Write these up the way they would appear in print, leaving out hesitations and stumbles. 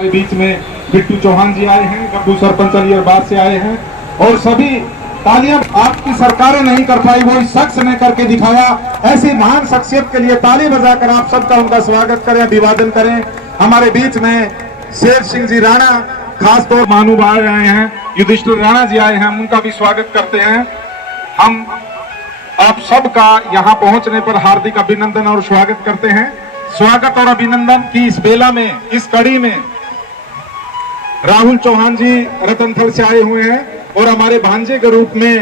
हमारे बीच में बिट्टू चौहान जी आए हैं, गब्बू सरपंच अलियाबाद से आए हैं और सभी तालियां आपकी सरकारें नहीं कर पाई, वो इस शख्स ने करके दिखाया। ऐसी महान शख्सियत के लिए ताली बजाकर आप सबका उनका स्वागत करें, अभिवादन करें। हमारे बीच में शेर सिंह जी राणा, खासतौर मानू भाई आए हैं, युधिष्ठिर राणा जी आए हैं, उनका भी स्वागत करते हैं। हम आप सबका यहाँ पहुंचने पर हार्दिक अभिनंदन और स्वागत करते हैं। स्वागत और अभिनंदन की इस बेला में, इस कड़ी में राहुल चौहान जी रतनथल से आए हुए हैं और हमारे भांजे के रूप में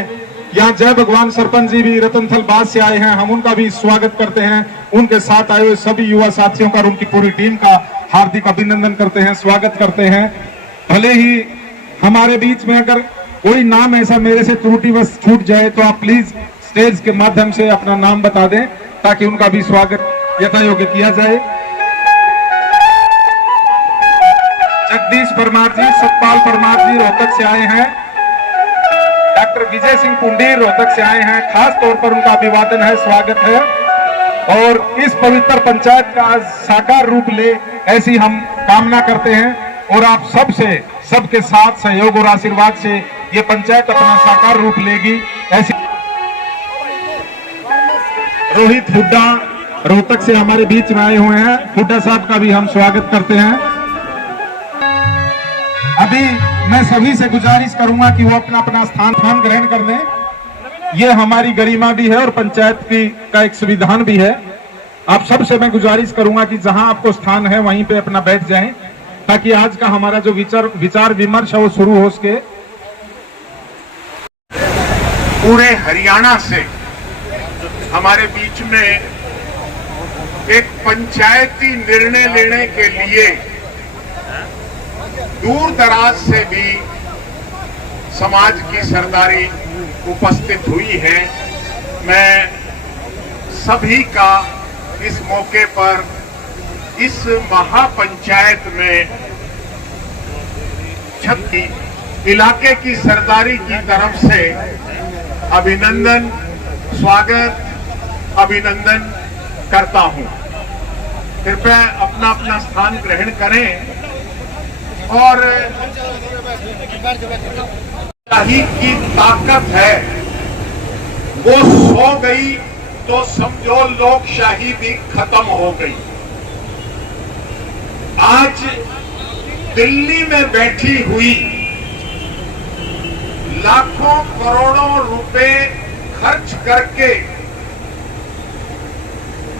यहाँ जय भगवान सरपंच जी भी रतनथल बाद से आए हैं, हम उनका भी स्वागत करते हैं। उनके साथ आए हुए सभी युवा साथियों का और उनकी पूरी टीम का हार्दिक अभिनंदन करते हैं, स्वागत करते हैं। भले ही हमारे बीच में अगर कोई नाम ऐसा मेरे से त्रुटिवश छूट जाए तो आप प्लीज स्टेज के माध्यम से अपना नाम बता दें ताकि उनका भी स्वागत यथायोग्य किया जाए। जगदीश परमार जी, सतपाल परमार जी रोहतक से आए हैं, डॉक्टर विजय सिंह पुंडीर रोहतक से आए हैं, खास तौर पर उनका अभिवादन है, स्वागत है। और इस पवित्र पंचायत का साकार रूप ले ऐसी हम कामना करते हैं और आप सबसे, सबके साथ सहयोग और आशीर्वाद से ये पंचायत अपना साकार रूप लेगी ऐसी। रोहित हुड्डा रोहतक से हमारे बीच में आए हुए हैं, हुड्डा साहब का भी हम स्वागत करते हैं। अभी मैं सभी से गुजारिश करूंगा कि वो अपना अपना स्थान ग्रहण कर लें। ये हमारी गरिमा भी है और पंचायत की का एक संविधान भी है। आप सबसे मैं गुजारिश करूंगा कि जहां आपको स्थान है वहीं पे अपना बैठ जाएं ताकि आज का हमारा जो विचार विमर्श है वो शुरू हो सके। पूरे हरियाणा से हमारे बीच में एक पंचायती निर्णय लेने के लिए दूर दराज से भी समाज की सरदारी उपस्थित हुई है। मैं सभी का इस मौके पर इस महापंचायत में छत्ती इलाके की सरदारी की तरफ से अभिनंदन, स्वागत, अभिनंदन करता हूं। कृपया अपना अपना स्थान ग्रहण करें और शाही की ताकत है, वो सो गई तो समझो लोकशाही भी खत्म हो गई। आज दिल्ली में बैठी हुई लाखों करोड़ों रुपए खर्च करके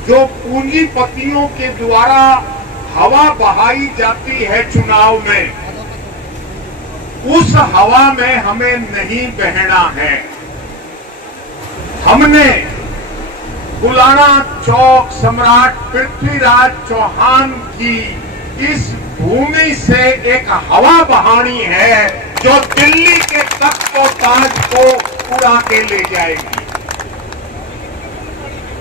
जो पूंजीपतियों के द्वारा हवा बहाई जाती है चुनाव में, उस हवा में हमें नहीं बहना है। हमने गुलाना चौक सम्राट पृथ्वीराज चौहान की इस भूमि से एक हवा बहानी है जो दिल्ली के तख्त व ताज को उड़ा के ले जाएगी।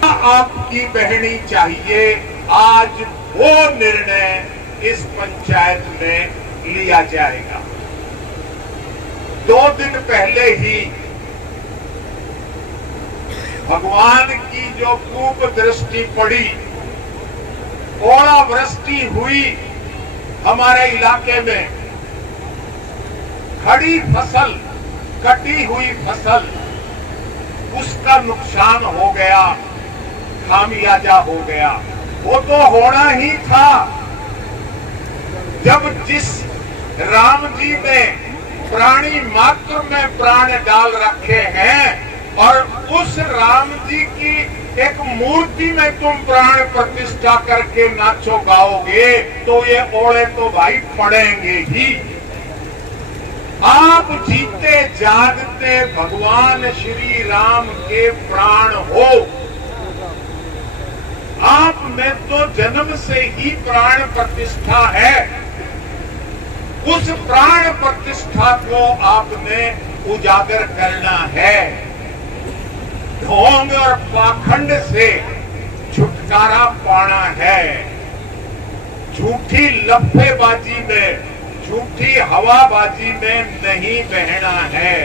आपकी बहनी चाहिए। आज वो निर्णय इस पंचायत में लिया जाएगा। 2 दिन पहले ही भगवान की जो खूब दृष्टि पड़ी, ओलावृष्टि हुई हमारे इलाके में, खड़ी फसल, कटी हुई फसल, उसका नुकसान हो गया, खामियाजा हो गया। वो तो होना ही था। जब जिस राम जी ने प्राणी मात्र में प्राण डाल रखे हैं और उस राम जी की एक मूर्ति में तुम प्राण प्रतिष्ठा करके नाचो गाओगे तो ये ओले तो भाई पड़ेंगे ही। आप जीते जागते भगवान श्री राम के प्राण हो। आप में तो जन्म से ही प्राण प्रतिष्ठा है। उस प्राण प्रतिष्ठा को आपने उजागर करना है। ढोंग और पाखंड से छुटकारा पाना है। झूठी लफ्फेबाजी में, झूठी हवाबाजी में नहीं बहना है।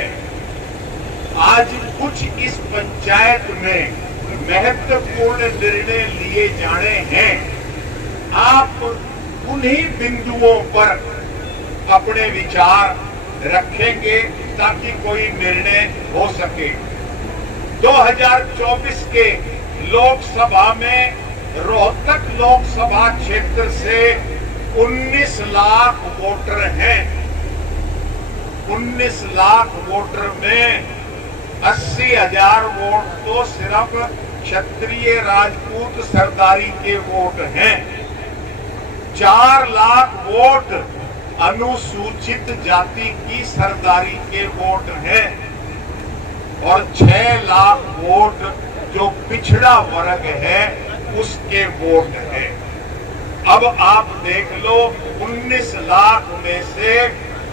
आज कुछ इस पंचायत में महत्वपूर्ण निर्णय लिए जाने हैं। आप उन्हीं बिंदुओं पर अपने विचार रखेंगे ताकि कोई निर्णय हो सके। 2024 के लोकसभा में रोहतक लोकसभा क्षेत्र से 19 लाख वोटर हैं। 19 लाख वोटर में 80,000 वोट तो सिर्फ क्षत्रिय राजपूत सरदारी के वोट हैं। 4 लाख वोट अनुसूचित जाति की सरदारी के वोट हैं और 6 लाख वोट जो पिछड़ा वर्ग है उसके वोट हैं। अब आप देख लो 19 लाख में से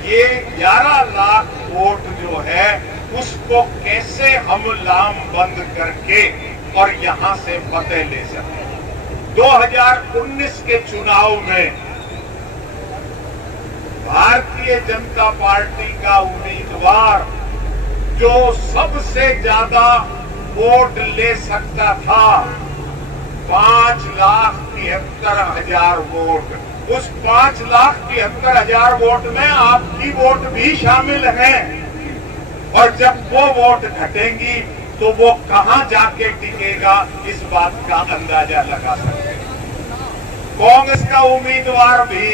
ये 11 लाख वोट जो है उसको कैसे हम लामबंद करके और यहां से फतेह ले सकें। 2019 के चुनाव में भारतीय जनता पार्टी का उम्मीदवार जो सबसे ज्यादा वोट ले सकता था 5,73,000 वोट, उस 5,73,000 वोट में आपकी वोट भी शामिल है। और जब वो वोट घटेंगी तो वो कहां जाके टिकेगा इस बात का अंदाजा लगा सकते हैं। कांग्रेस का उम्मीदवार भी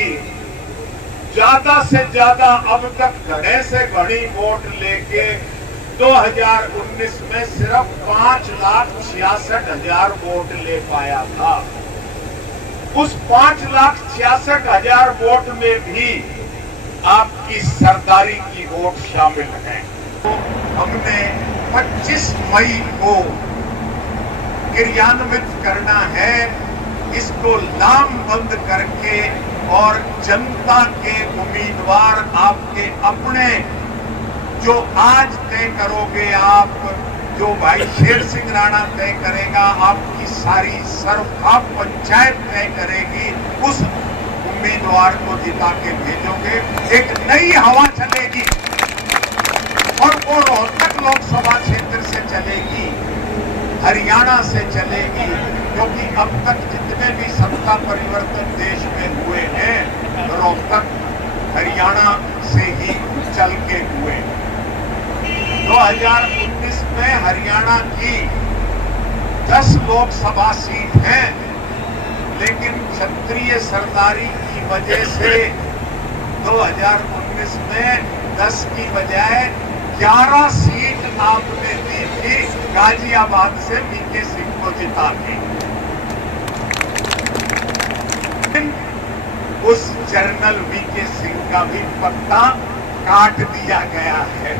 ज्यादा से ज्यादा अब तक घने से घनी वोट लेके 2019 में सिर्फ 5,66,000 वोट ले पाया था। उस 5,66,000 वोट में भी आपकी सरदारी की वोट शामिल है। तो हमने 25 मई को क्रियान्वित करना है, इसको लामबंद करके और जनता के उम्मीदवार आपके अपने जो आज तय करोगे आप, जो भाई शेर सिंह राणा तय करेगा, आपकी सारी सर्वथा पंचायत तय करेगी, उस उम्मीदवार को जिता के भेजोगे। एक नई हवा चलेगी और वो रोहतक लोकसभा क्षेत्र से चलेगी, हरियाणा से चलेगी, क्योंकि अब तक जितने भी सत्ता परिवर्तन देश में हुए हैं रोहतक हरियाणा से ही चल के हुए। 2019 में हरियाणा की 10 लोकसभा सीट हैं, लेकिन क्षत्रिय सरदारी की वजह से 2019 में 10 की बजाय 11 सीट आपने दी थी गाजियाबाद से वीके सिंह को जिता के। उस जनरल वीके सिंह का भी पत्ता काट दिया गया है।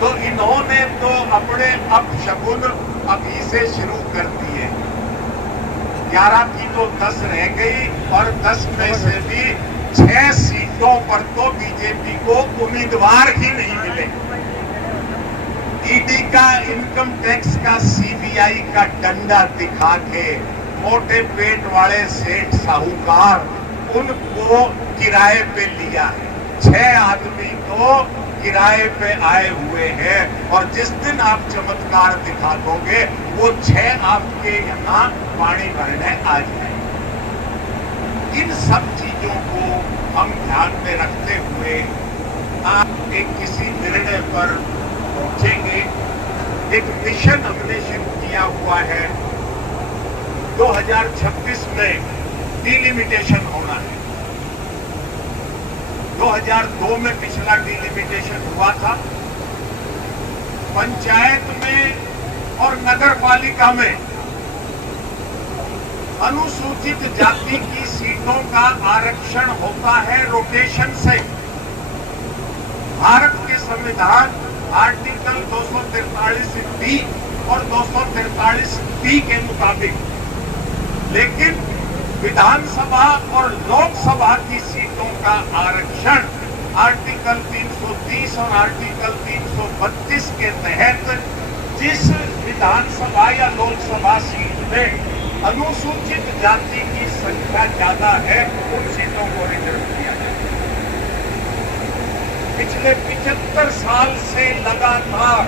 तो इन्होंने तो अपने अपशगुन अभी से शुरू कर दिए। 11 की तो 10 रह गई और 10 में से भी 6 सीटों पर तो बीजेपी को उम्मीदवार ही नहीं मिले। ईडी का, इनकम टैक्स का, सीबीआई का डंडा दिखा के मोटे पेट वाले सेठ साहूकार उनको किराए पे लिया है। 6 आदमी तो किराए पे आए हुए हैं और जिस दिन आप चमत्कार दिखा दोगे वो 6 आपके यहाँ पानी भरने आ जाए। इन सब चीजों को हम ध्यान में रखते हुए आप एक किसी निर्णय पर पहुंचेंगे। एक मिशन हमने शुरू किया हुआ है। 2026 में डिलिमिटेशन होना है। 2002 में पिछला डिलिमिटेशन हुआ था। पंचायत में और नगर पालिका में अनुसूचित जाति की सीटों का आरक्षण होता है रोटेशन से। भारत के संविधान आर्टिकल 243 और 243 के मुताबिक, लेकिन विधानसभा और लोकसभा की सीटों का आरक्षण आर्टिकल 330 और आर्टिकल 332 के तहत जिस विधानसभा या लोकसभा सीट में अनुसूचित जाति की संख्या ज्यादा है उन सीटों को रिजर्व किया जाए। पिछले 75 साल से लगातार,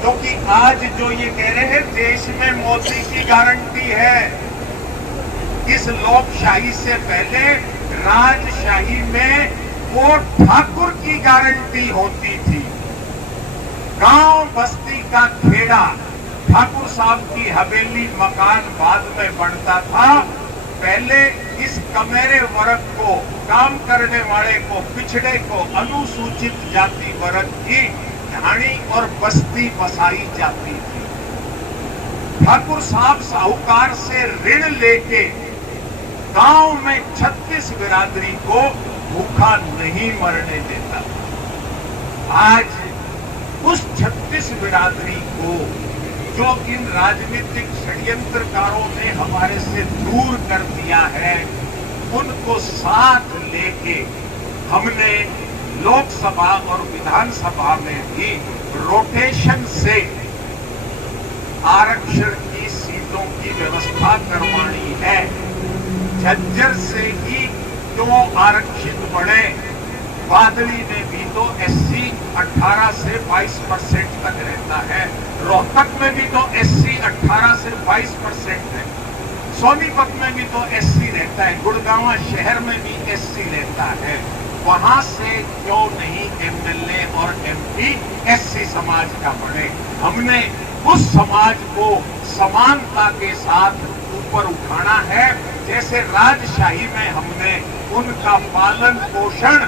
क्योंकि आज जो ये कह रहे हैं देश में मोदी की गारंटी है, इस लोकशाही से पहले राजशाही में वो ठाकुर की गारंटी होती थी। गांव बस्ती का खेड़ा ठाकुर साहब की हवेली मकान बाद में बनता था। पहले इस कमेरे वर्ग को, काम करने वाले को, पिछड़े को, अनुसूचित जाति वर्ग की ढाणी और बस्ती बसाई जाती थी। ठाकुर साहब साहूकार से ऋण लेके गांव में 36 बिरादरी को भूखा नहीं मरने देता। आज उस 36 बिरादरी को जो इन राजनीतिक षड्यंत्रकारों ने हमारे से दूर कर दिया है, उनको साथ लेके हमने लोकसभा और विधानसभा में भी रोटेशन से आरक्षण की सीटों की व्यवस्था करवानी है। झज्जर से ही 2 आरक्षित बने, बादली में भी तो SC 18 से 22% तक रहता है, रोहतक में भी तो SC 18 से 22% है, सोनीपत में भी तो SC रहता है, गुड़गांव शहर में भी SC रहता है। वहां से क्यों नहीं MLA और MP SC समाज का बने? हमने उस समाज को समानता के साथ ऊपर उठाना है। जैसे राजशाही में हमने उनका पालन पोषण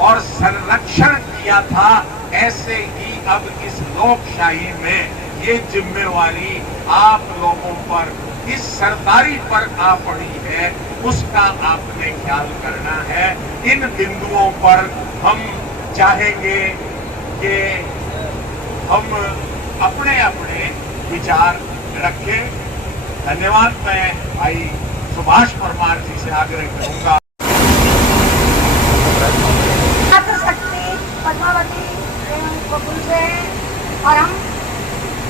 और संरक्षण किया था, ऐसे ही अब इस लोकशाही में ये जिम्मेवारी आप लोगों पर, इस सरदारी पर आ पड़ी है, उसका आपने ख्याल करना है। इन बिंदुओं पर हम चाहेंगे कि हम अपने अपने विचार रखें। धन्यवाद। मैं भाई सुभाष परमार जी से आग्रह करूंगा। पद्मावती बकुल से, और हम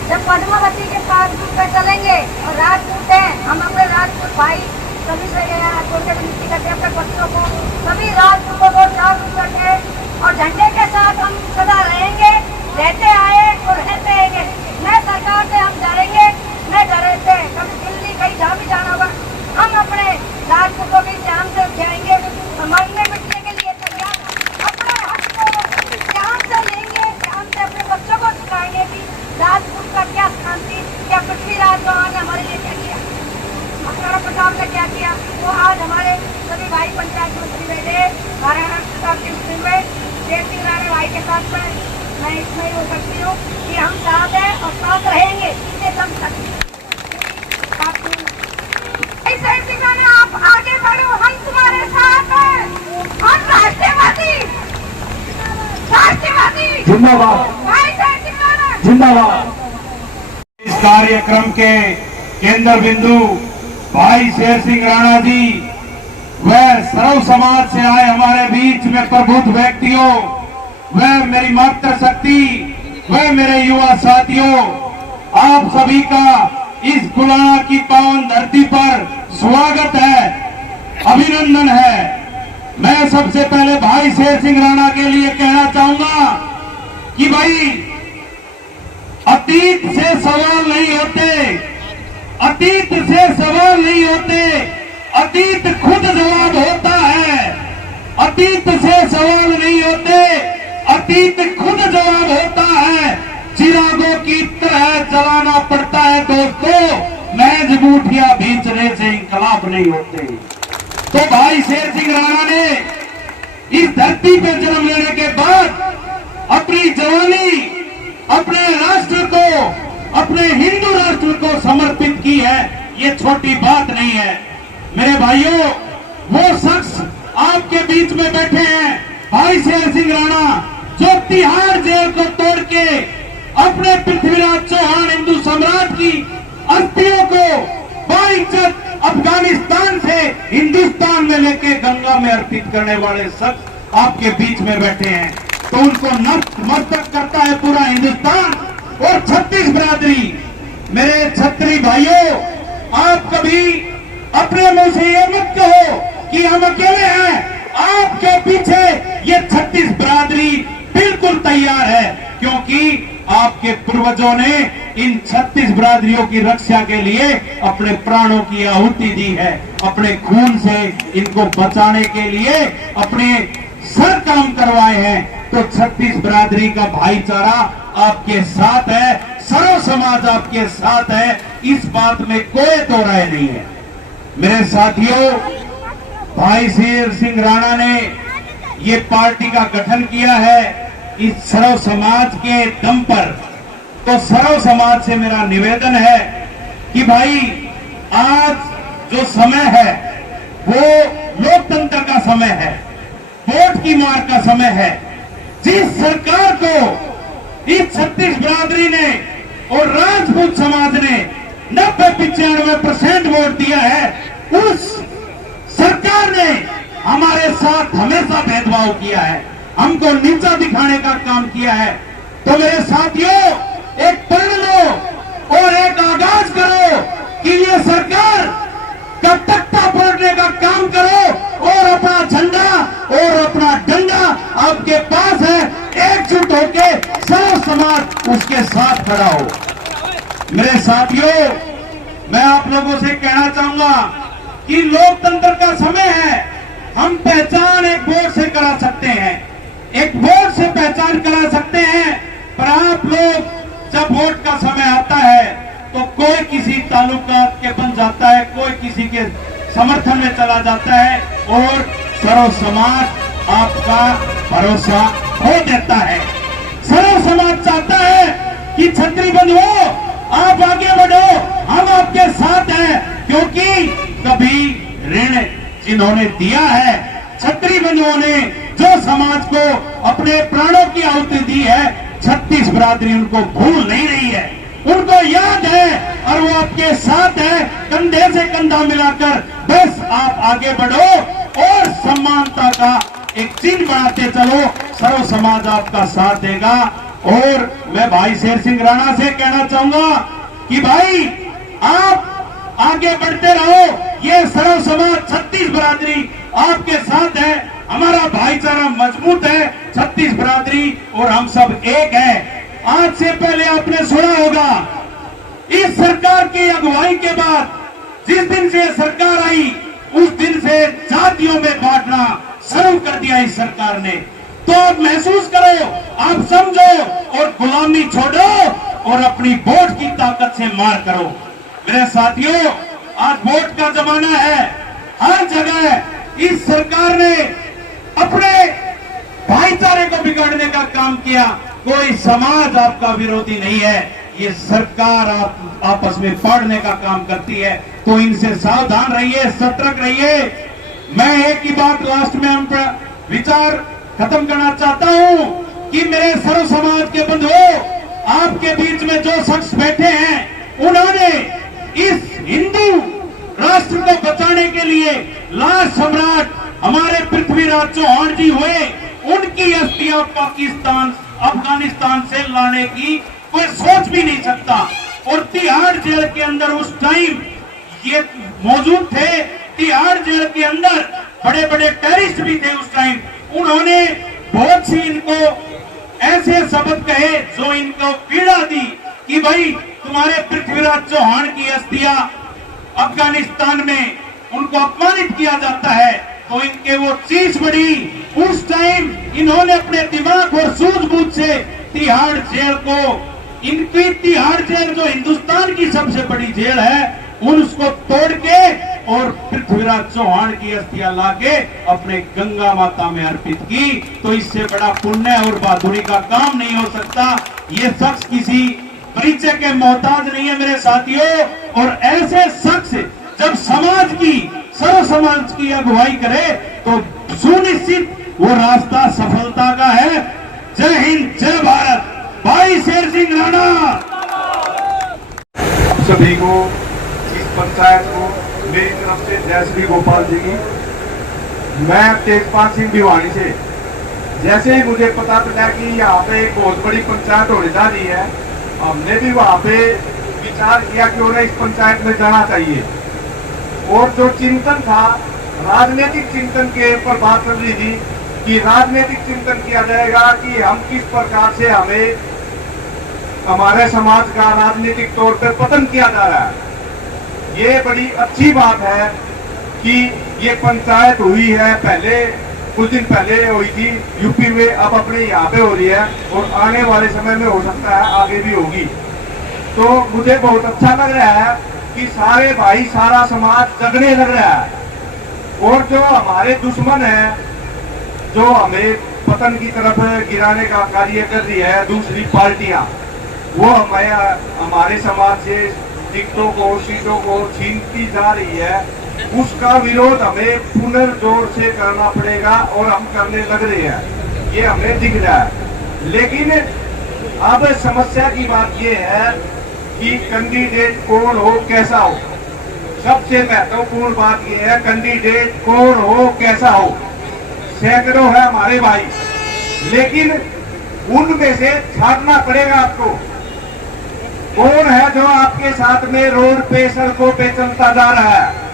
जब पद्मावती के पास पे चलेंगे और राजपूत हैं, हम अपने राजपूत भाई सभी से छोड़ के विनती करते हैं अपने बच्चों को, सभी राजपूतों को जागरूक रखे और झंडे के साथ हम सदा रहेंगे, रहते आए और रहते रहेंगे। न सरकार से हम डरेंगे न डरे थे, कभी दिल्ली कहीं जहाँ भी जाना होगा हम अपने राजपूतों की जान से उठाएंगे, मरने मिटने के लिए तैयार, अपने हक को ध्यान से लेंगे, ध्यान से अपने बच्चों को सिखाएंगे कि राजपूत का क्या स्थान थी, क्या पृथ्वीराज चौहान ने हमारे लिए क्या किया, महाराणा प्रताप ने क्या किया। वो आज हमारे सभी भाई पंचायत मंत्री बैठे महाराणा प्रताप की स्थिति में जय सिंह राणा भाई के साथ में मैं इसमें हो सकती हूँ कि हम साथ हैं और साथ रहेंगे एकदम तक। आप आगे बढ़ो, हम तुम्हारे साथ हैं, हम राष्ट्रवादी जिंदाबाद भाई जय सिंह राणा जिंदाबाद। इस कार्यक्रम के केंद्र बिंदु भाई शेर सिंह राणा जी, वह सर्व समाज से आए हमारे बीच में प्रबुद्ध व्यक्तियों, वह मेरी मातृशक्ति, वह मेरे युवा साथियों, आप सभी का इस गुलाना की पावन धरती पर स्वागत है, अभिनंदन है। मैं सबसे पहले भाई शेर सिंह राणा के लिए कहना चाहूंगा कि भाई अतीत से सवाल नहीं होते, अतीत से सवाल नहीं होते, अतीत खुद जवाब होता है। अतीत से सवाल नहीं होते, अतीत खुद जवाब होता है। चिरागों की तरह चलाना पड़ता है दोस्तों, मैज बूटियां भींचने से इंकलाब नहीं होते। तो भाई शेर सिंह राणा ने इस धरती पर जन्म लेने के बाद अपनी जवानी अपने राष्ट्र को, अपने हिंदू राष्ट्र को समर्पित की है। ये छोटी बात नहीं है मेरे भाइयों। वो शख्स आपके बीच में बैठे हैं भाई शेर सिंह राणा, जो तिहाड़ जेल को तोड़ के अपने पृथ्वीराज चौहान हिंदू सम्राट की अस्थियों को बाइज्जत अफगानिस्तान से हिंदुस्तान में लेके गंगा में अर्पित करने वाले शख्स आपके बीच में बैठे हैं। तो उनको नतमस्तक करता है पूरा हिंदुस्तान और 36 बिरादरी। मेरे छत्री भाइयों, आप कभी अपने मुंह से ये मत कहो कि हम अकेले हैं। आपके पीछे ये 36 बिरादरी बिल्कुल तैयार है, क्योंकि आपके पूर्वजों ने इन 36 बिरादरियों की रक्षा के लिए अपने प्राणों की आहुति दी है, अपने खून से इनको बचाने के लिए अपने सर काम करवाए हैं। तो 36 बिरादरी का भाईचारा आपके साथ है, सर्व समाज आपके साथ है, इस बात में कोई दो राय नहीं है। मेरे साथियों, भाई शेर सिंह राणा ने ये पार्टी का गठन किया है इस सर्व समाज के दम पर। तो सर्व समाज से मेरा निवेदन है कि भाई आज जो समय है वो लोकतंत्र का समय है, वोट की मार का समय है। जिस सरकार को इस 36 बिरादरी ने और राजपूत समाज ने 90-95% वोट दिया है, उस सरकार ने हमारे साथ हमेशा भेदभाव किया है, हमको नीचा दिखाने का काम किया है। तो मेरे साथियों, एक पढ़ लो और एक आगाज करो कि ये सरकार का तख्ता पलटने का काम करो और अपना झंडा और अपना डंडा आपके पास है, एकजुट होके सर्व समाज उसके साथ खड़ा हो। मेरे साथियों, मैं आप लोगों से कहना चाहूंगा कि लोकतंत्र का समय है, हम पहचान एक वोट से करा सकते हैं, एक वोट से पहचान करा सकते हैं, पर आप लोग जब वोट का समय आता है तो कोई किसी तालुका के बन जाता है, कोई किसी के समर्थन में चला जाता है और सर्व समाज आपका भरोसा खो देता है। सर्व समाज चाहता है कि छतरी बंधुओं आप आगे बढ़ो, हम आपके साथ हैं, क्योंकि कभी ऋण जिन्होंने दिया है, छतरी बंधुओं ने जो समाज को अपने प्राणों की आहुति दी है, 36 बिरादरी उनको भूल नहीं रही है, उनको याद है और वो आपके साथ है, कंधे से कंधा मिलाकर। बस आप आगे बढ़ो और समानता का एक चिन्ह बनाते चलो, सर्व समाज आपका साथ देगा। और मैं भाई शेर सिंह राणा से कहना चाहूंगा कि भाई आप आगे बढ़ते रहो, ये सर्व समाज 36 बिरादरी आपके साथ है, हमारा भाईचारा मजबूत है, 36 बिरादरी और हम सब एक है। आज से पहले आपने सुना होगा, इस सरकार की अगुवाई के बाद जिस दिन से सरकार आई उस दिन से जातियों में बांटना शुरू कर दिया इस सरकार ने। तो आप महसूस करो, आप समझो और गुलामी छोड़ो और अपनी वोट की ताकत से मार करो। मेरे साथियों, आज वोट का जमाना है, हर जगह इस सरकार ने अपने भाईचारे को बिगाड़ने का काम किया। कोई समाज आपका विरोधी नहीं है, ये सरकार आप आपस में फाड़ने का काम करती है। तो इनसे सावधान रहिए, सतर्क रहिए। मैं एक ही बात लास्ट में हम विचार खत्म करना चाहता हूं कि मेरे सर्व समाज के बंधुओं, आपके बीच में जो शख्स बैठे हैं, उन्होंने इस हिंदू राष्ट्र को बचाने के लिए लास्ट सम्राट हमारे पृथ्वीराज चौहान जी हुए, उनकी अस्थियां पाकिस्तान अफगानिस्तान से लाने की कोई सोच भी नहीं सकता। और तिहाड़ जेल के अंदर उस टाइम ये मौजूद थे, तिहाड़ जेल के अंदर बड़े बड़े टेररिस्ट भी थे उस टाइम। उन्होंने बहुत सी इनको ऐसे शब्द कहे जो इनको पीड़ा दी कि भाई तुम्हारे पृथ्वीराज चौहान की अस्थियां अफगानिस्तान में उनको अपमानित किया जाता है, तो इनके वो चीज बड़ी। उस टाइम इन्होंने अपने दिमाग और सूझबूझ से तिहाड़ जेल को, इनकी तिहाड़ जेल जो हिंदुस्तान की सबसे बड़ी जेल है, उसको तोड़ के और पृथ्वीराज चौहान की अस्थियां लाके अपने गंगा माता में अर्पित की। तो इससे बड़ा पुण्य और बहादुरी का काम नहीं हो सकता। ये शख्स किसी परिचय के मोहताज नहीं है मेरे साथियों। और ऐसे शख्स जब समाज की, सर्व समाज की अगुवाई करे तो सुनिश्चित वो रास्ता सफलता का है। जय हिंद, जय भारत। भाई शेर सिंह राणा। सभी को, इस पंचायत को मेरी तरफ से जय श्री गोपाल जी की। मैं तेजपाल सिंह भिवानी से, जैसे ही मुझे पता चला कि यहाँ पे एक बहुत बड़ी पंचायत होने जा रही है, हमने भी वहाँ पे विचार किया कि उन्हें इस पंचायत में जाना चाहिए। और जो चिंतन था, राजनीतिक चिंतन के ऊपर बात चल रही थी कि राजनीतिक चिंतन किया जाएगा कि हम किस प्रकार से हमें हमारे समाज का राजनीतिक तौर पर पतन किया जा रहा है। ये बड़ी अच्छी बात है कि ये पंचायत हुई है, पहले कुछ दिन पहले हुई थी यूपी में, अब अपने यहाँ पे हो रही है और आने वाले समय में हो सकता है आगे भी होगी। तो मुझे बहुत अच्छा लग रहा है कि सारे भाई, सारा समाज जगने लग रहा है। और जो हमारे दुश्मन है, जो हमें पतन की तरफ गिराने का कार्य कर रही है दूसरी पार्टियां, वो हमारे समाज से टिकटों को, सीटों को छीनती जा रही है, उसका विरोध हमें पुनर्जोर से करना पड़ेगा और हम करने लग रहे हैं, ये हमें दिख रहा है। लेकिन अब समस्या की बात ये है कि कैंडिडेट कौन हो, कैसा हो। सबसे महत्वपूर्ण बात यह है कैंडिडेट कौन हो, कैसा हो। सैकड़ों है हमारे भाई, लेकिन उनमें से छांटना पड़ेगा आपको। कौन है जो आपके साथ में रोड पे, सड़कों पे चलता जा रहा है?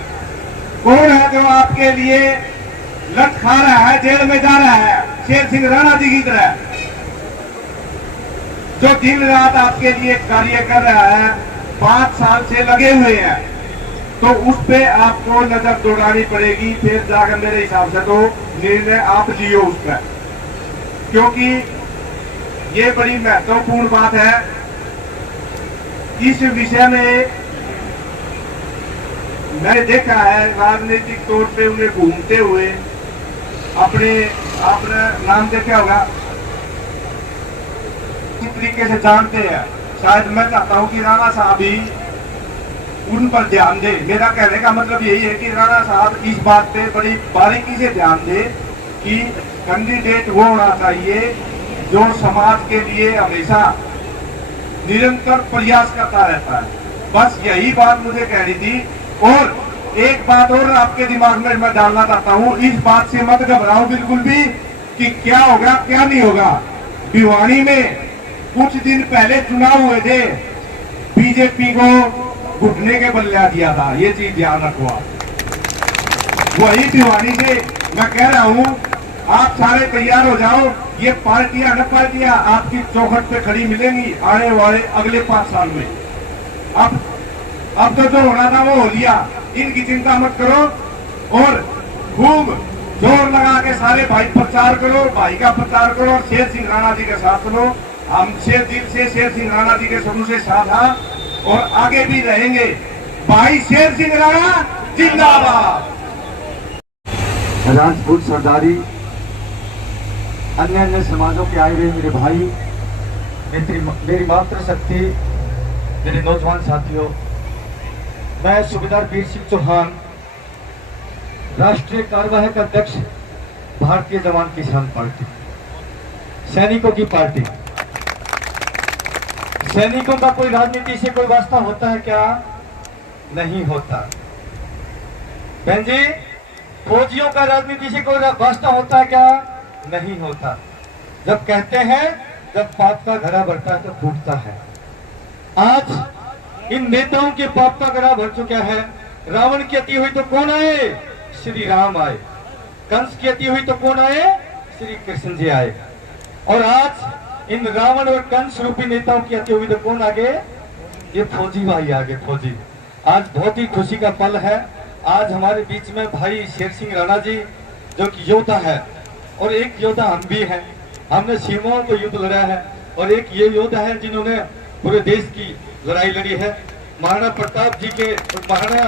कौन है जो आपके लिए लट खा रहा है, जेल में जा रहा है, शेर सिंह राणा जी की तरह, जो दिन रात आपके लिए कार्य कर रहा है, 5 साल से लगे हुए हैं। तो उस पे आपको नजर दौड़ानी पड़ेगी, फिर जाकर मेरे हिसाब से तो निर्णय आप लियो उस पर, क्योंकि ये बड़ी महत्वपूर्ण बात है। इस विषय में मैंने देखा है राजनीतिक तौर पे उन्हें घूमते हुए, आपने नाम देखा होगा, इस तरीके से जानते हैं। शायद मैं चाहता हूं कि राणा साहब भी उन पर ध्यान दे। मेरा कहने का मतलब यही है कि राणा साहब इस बात पे बड़ी बारीकी से ध्यान दे कि कैंडिडेट वो होना चाहिए जो समाज के लिए हमेशा निरंतर प्रयास करता रहता है। बस यही बात मुझे कहनी थी। और एक बात और आपके दिमाग में मैं डालना चाहता हूँ, इस बात से मत घबराओ बिल्कुल भी कि क्या होगा क्या नहीं होगा। भिवानी में कुछ दिन पहले चुनाव हुए थे, बीजेपी को घुटने के बल दिया था, ये चीज ध्यान रखो आप। वही भिवानी से मैं कह रहा हूँ, आप सारे तैयार हो जाओ। ये पार्टियां न पार्टियां आपकी चौखट पे खड़ी मिलेंगी आने वाले अगले 5 साल में। अब तो जो होना था वो हो लिया, इनकी चिंता मत करो और खूब जोर लगा के सारे भाई प्रचार करो, भाई का प्रचार करो और शेर सिंह राणा जी के साथ चलो। हम शेर दिल से शेर सिंह राणा जी के शुरू से साथ हैं और आगे भी रहेंगे। भाई शेर सिंह राणा जिंदाबाद। राजपूत सरदारी, अन्य अन्य समाजों के आए हुए मेरे भाई, मेरी मातृशक्ति, मेरे नौजवान साथियों, मैं सूबेदार वीर सिंह चौहान, राष्ट्रीय कार्यवाहक अध्यक्ष, भारतीय जवान किसान पार्टी, सैनिकों की पार्टी। सैनिकों का कोई राजनीति से कोई वास्ता होता है क्या? नहीं होता। बहन जी, फौजियों का राजनीति से कोई वास्ता होता है क्या? नहीं होता। जब कहते हैं जब पाप का घड़ा भरता है तो फूटता है। आज इन नेताओं के पाप का घड़ा भर चुका है। रावण की हत्या हुई तो कौन आए? श्री राम आए। कंस की हत्या हुई तो कौन आए? श्री कृष्ण जी आए। और आज इन रावण और कंस रूपी नेताओं की हत्या हुई तो कौन आगे? ये फौजी भाई आगे, फौजी। आज बहुत ही खुशी का पल है। आज हमारे बीच में भाई शेर सिंह राणा जी जो कि योद्धा है, और एक योद्धा हम भी हैं। हमने सीमाओं को युद्ध लड़ा है, और एक ये योद्धा है जिन्होंने पूरे देश की लड़ाई लड़ी है। महाराणा प्रताप जी के, महाराणा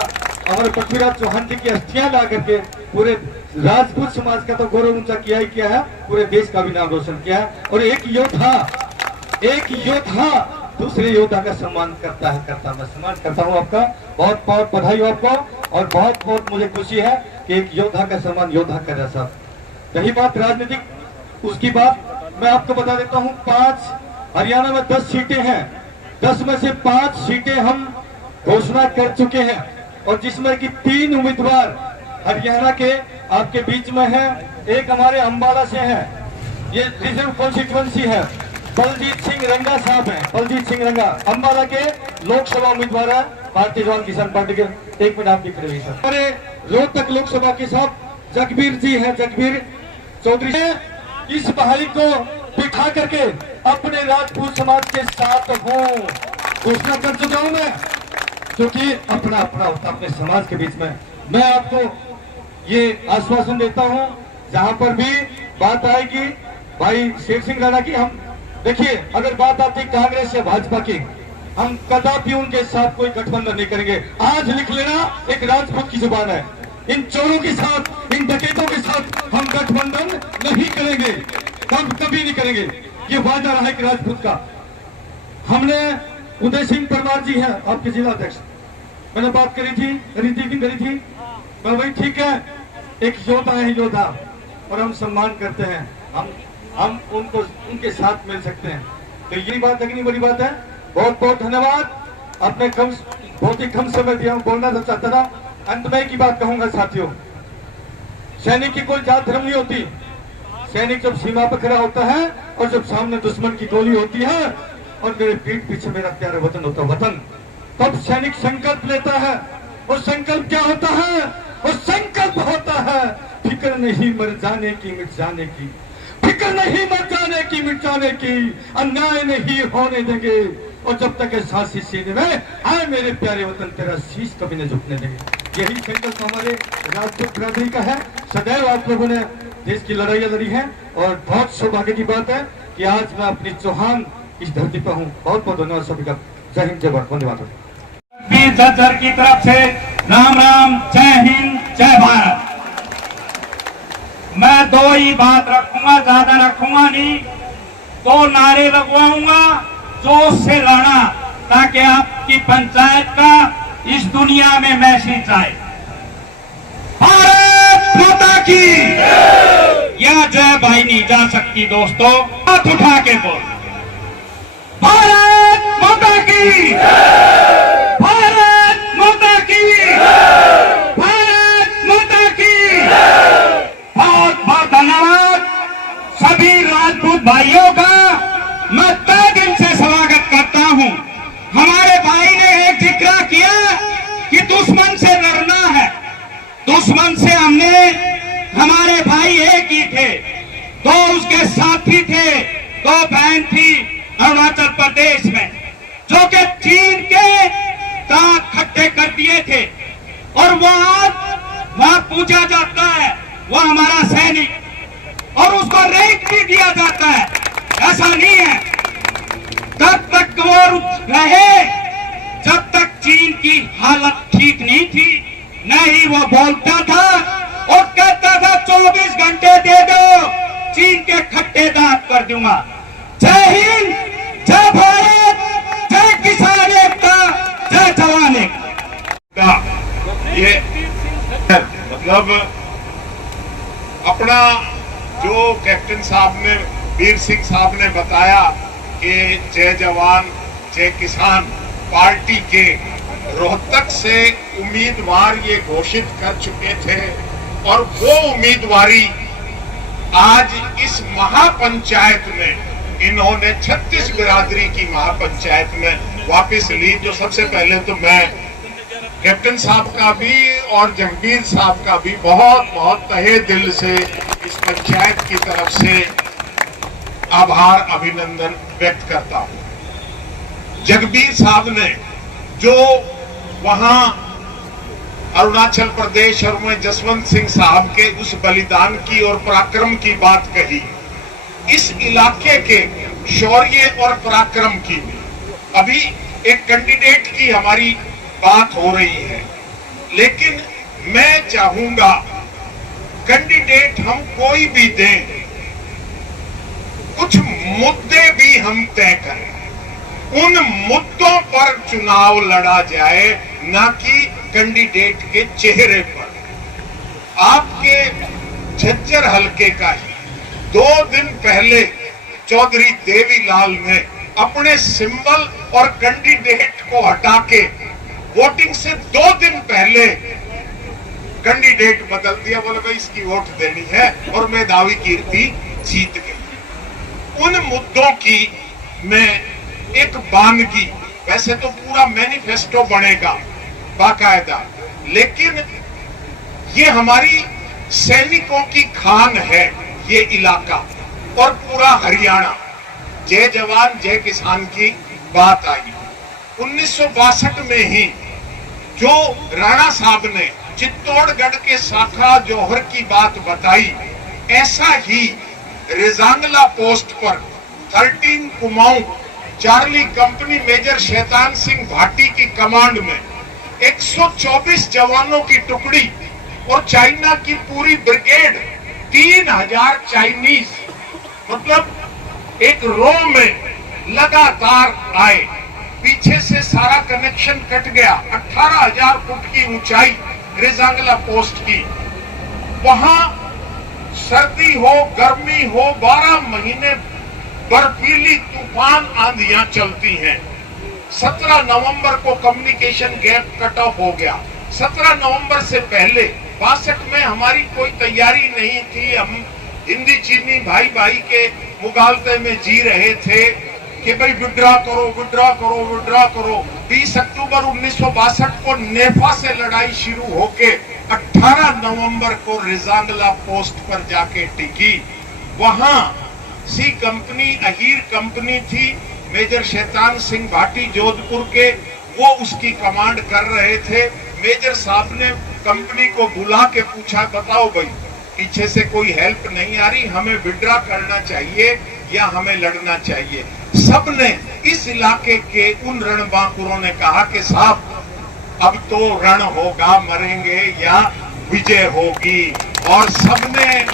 हमारे पृथ्वीराज चौहान जी की अस्थियां ला करके पूरे राजपूत समाज का तो गौरव ऊंचा किया ही किया है, पूरे देश का भी नाम रोशन किया है। और एक योद्धा दूसरे योद्धा का सम्मान करता है। मैं सम्मान करता हूं आपका, बहुत बहुत बधाई हो आपको, और बहुत बहुत मुझे खुशी है कि एक योद्धा का सम्मान योद्धा कर रहा साहब। रही बात राजनीतिक, उसकी बात मैं आपको बता देता हूं। 5 हरियाणा में 10 सीटें हैं, 10 में से 5 सीटें हम घोषणा कर चुके हैं, और जिसमें कि 3 उम्मीदवार हरियाणा के आपके बीच में हैं। एक हमारे अंबाला से है, ये रिजर्व कॉन्स्टिट्यूएंसी है, बलजीत सिंह रंगा साहब हैं। बलजीत सिंह रंगा अंबाला के लोकसभा उम्मीदवार है भारतीय जवान किसान पार्टी के। 1 मिनट आपकी खड़े सर। हमारे रोहतक लोकसभा के साहब जगबीर जी हैं, जगबीर चौधरी। इस बहाली को बिठा करके अपने राजपूत समाज के साथ हूँ। घोषणा कर चुका हूँ मैं, क्योंकि अपना अपना होता अपने समाज के बीच में। मैं आपको ये आश्वासन देता हूँ, जहां पर भी बात आएगी भाई शेर सिंह राणा की, हम देखिए अगर बात आती कांग्रेस या भाजपा की, हम कदापि उनके साथ कोई गठबंधन नहीं करेंगे। आज लिख लेना, एक राजपूत की जुबान है। इन चोरों के साथ, इन डकैतों के साथ हम गठबंधन नहीं करेंगे, कभी नहीं करेंगे। ये वादा रहा है कि राजपूत का। हमने उदय सिंह परमार जी हैं आपके जिला अध्यक्ष, मैंने बात करी थी, रीति करी थी, मैं भाई ठीक है, एक योद्धा है योद्धा, और हम सम्मान करते हैं, हम उनको उनके साथ मिल सकते हैं। तो यही बात है कि नहीं, बड़ी बात है। बहुत बहुत धन्यवाद। आपने बहुत ही कम समय दिया, बोलना तो चाहता था। अंत में की बात कहूंगा साथियों, सैनिक की कोई जात धर्म नहीं होती। सैनिक जब सीमा पर खड़ा होता है और जब सामने दुश्मन की गोली होती है और मेरे पीठ पीछे मेरा प्यारा वतन होता है, वतन, तब सैनिक संकल्प लेता है। और संकल्प क्या होता है? और संकल्प होता है फिक्र नहीं मर जाने की, मिट जाने की, फिक्र नहीं मर जाने की, मिट जाने की, अन्याय नहीं होने देंगे, और जब तक सांस सीने में आए मेरे प्यारे वतन, तेरा शीश कभी न झुकने देंगे। यही संकल्प हमारे राजपूत बिरादरी का है। सदैव आप लोगों ने देश की लड़ाइयां लड़ी हैं, और बहुत सौभाग्य की बात है कि आज मैं अपनी चौहान इस धरती पर हूँ। बहुत बहुत धन्यवाद सभी का। जय हिंद, जय भारत, वंदे मातरम। जगबीर झज्जर की तरफ से राम राम, जय हिंद, जय भारत। मैं दो ही बात रखूंगा, ज्यादा रखूंगा नहीं। दो नारे लगवाऊंगा, जोश से लड़ना, ताकि आपकी पंचायत का इस दुनिया में मैसेज आए। भारत माता की या जय भाई नहीं जा सकती दोस्तों, हाथ उठा के बोल, भारत माता की, भारत माता की, भारत माता की। बहुत बहुत धन्यवाद सभी राजपूत भाइयों का। मैं तहे दिल से स्वागत करता हूं। हमारे भाई ने एक जिक्र किया कि दुश्मन से लड़ना है। दुश्मन से हमने, हमारे भाई एक ही थे, दो उसके साथी थे, दो बहन थी अरुणाचल प्रदेश में, जो कि चीन के दांत खट्टे कर दिए थे, और वहां पूजा जाता है वो हमारा सैनिक, और उसको रैंक भी दिया जाता है। ऐसा नहीं है, तब तक वो रहे जब तक चीन की हालत ठीक नहीं थी। नहीं, वो बोलता था और कहता था 24 घंटे दे दो, चीन के खट्टे दांत कर दूंगा। जय हिंद, जय भारत, जय किसान एकता, जय जवान एकता। ये मतलब अपना जो कैप्टन साहब ने, वीर सिंह साहब ने बताया कि जय जवान जय किसान पार्टी के रोहतक से उम्मीदवार ये घोषित कर चुके थे, और वो उम्मीदवारी आज इस महापंचायत में इन्होंने 36 बिरादरी की महापंचायत में वापस ली। जो सबसे पहले तो मैं कैप्टन साहब का भी और जगबीर साहब का भी बहुत बहुत तहे दिल से इस पंचायत की तरफ से आभार अभिनंदन व्यक्त करता हूं। जगबीर साहब ने जो वहां अरुणाचल प्रदेश और में जसवंत सिंह साहब के उस बलिदान की और पराक्रम की बात कही, इस इलाके के शौर्य और पराक्रम की। अभी एक कैंडिडेट की हमारी बात हो रही है, लेकिन मैं चाहूंगा कैंडिडेट हम कोई भी दें, कुछ मुद्दे भी हम तय करें, उन मुद्दों पर चुनाव लड़ा जाए, ना कि कैंडिडेट के चेहरे पर। आपके झज्जर हलके का ही 2 दिन पहले चौधरी देवीलाल ने अपने सिंबल और कैंडिडेट को हटा के वोटिंग से 2 दिन पहले कैंडिडेट बदल दिया। बोले भाई इसकी वोट देनी है, और मेधावी कीर्ति जीत गई। उन मुद्दों की मैं एक बानगी, वैसे तो पूरा मैनिफेस्टो बनेगा बाकायदा, लेकिन ये हमारी सैनिकों की खान है ये इलाका और पूरा हरियाणा। जय जवान जय किसान की बात आई। 1962 में ही जो राणा साहब ने चित्तौड़गढ़ के शाखा जौहर की बात बताई, ऐसा ही रेजांगला पोस्ट पर 13 Kumaon Charlie company major Shaitan Singh Bhati की कमांड में 124 जवानों की टुकड़ी और चाइना की पूरी ब्रिगेड, 3000 चाइनीज, मतलब एक रो में लगातार आए। पीछे से सारा कनेक्शन कट गया। 18,000 फुट की ऊंचाई रेजांगला पोस्ट की। वहां सर्दी हो गर्मी हो 12 महीने बर्फीली तूफान आंधियां चलती हैं। 17 नवंबर को कम्युनिकेशन गैप कट ऑफ हो गया। 17 नवंबर से पहले 62 में हमारी कोई तैयारी नहीं थी। हम हिंदी चीनी भाई भाई के मुगालते में जी रहे थे कि भाई विड्रॉ करो विड्रॉ करो विड्रॉ करो। 20 अक्टूबर 1962 को नेफा से लड़ाई शुरू होके 18 नवंबर को रेजांगला पोस्ट पर जाके टिकी। वहां सी कंपनी अहीर कंपनी थी, मेजर शैतान सिंह भाटी जोधपुर के, वो उसकी कमांड कर रहे थे। मेजर साहब ने कंपनी को बुला के पूछा, बताओ भाई पीछे से कोई हेल्प नहीं आ रही, हमें विड्रॉ करना चाहिए या हमें लड़ना चाहिए। सबने इस इलाके के उन रणबांकुरों ने कहा कि साहब अब तो रण होगा, मरेंगे या विजय होगी। और सबने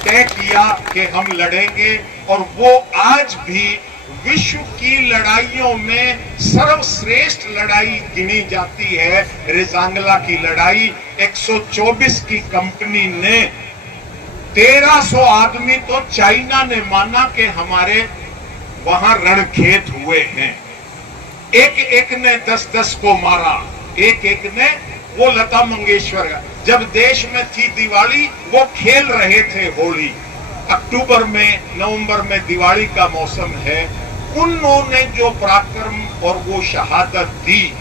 तय किया कि हम लड़ेंगे। और वो आज भी विश्व की लड़ाइयों में सर्वश्रेष्ठ लड़ाई गिनी जाती है, रेजांगला की लड़ाई। 124 की कंपनी ने 1300 आदमी तो चाइना ने माना कि हमारे वहां रणखेत हुए हैं। एक एक ने 10-10 को मारा, एक एक ने। वो लता मंगेशकर जब देश में थी दिवाली, वो खेल रहे थे होली। अक्टूबर में नवंबर में दिवाली का मौसम है। उन्होंने जो पराक्रम और वो शहादत दी,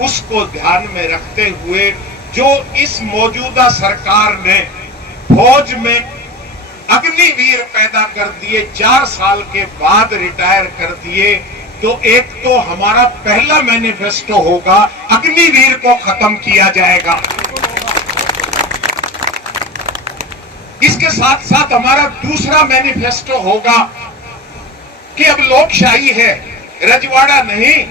उसको ध्यान में रखते हुए जो इस मौजूदा सरकार ने फौज में अग्निवीर पैदा कर दिए, 4 साल के बाद रिटायर कर दिए, तो एक तो हमारा पहला मैनिफेस्टो होगा, अग्निवीर को खत्म किया जाएगा। इसके साथ साथ हमारा दूसरा मैनिफेस्टो होगा कि अब लोकशाही है, रजवाड़ा नहीं।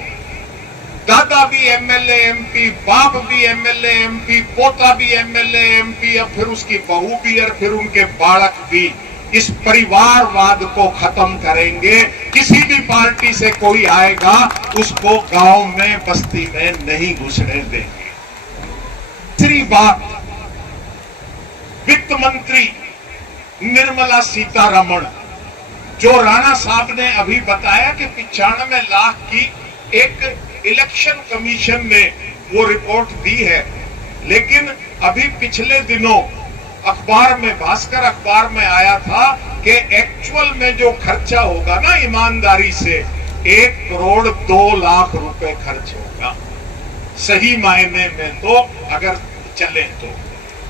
दादा भी एमएलए एमपी, बाप भी एमएलए एमपी, पोता भी एमएलए एमपी, और फिर उसकी बहू भी और फिर उनके बालक भी। इस परिवारवाद को खत्म करेंगे। किसी भी पार्टी से कोई आएगा उसको गांव में बस्ती में नहीं घुसने देंगे। तीसरी बात, वित्त मंत्री निर्मला सीतारमण, जो राणा साहब ने अभी बताया कि 95 लाख की एक इलेक्शन कमीशन ने वो रिपोर्ट दी है, लेकिन अभी पिछले दिनों अखबार में, भास्कर अखबार में आया था कि एक्चुअल में जो खर्चा होगा ना ईमानदारी से 1 करोड़ 2 लाख रुपए खर्च होगा, सही मायने में तो अगर चले तो।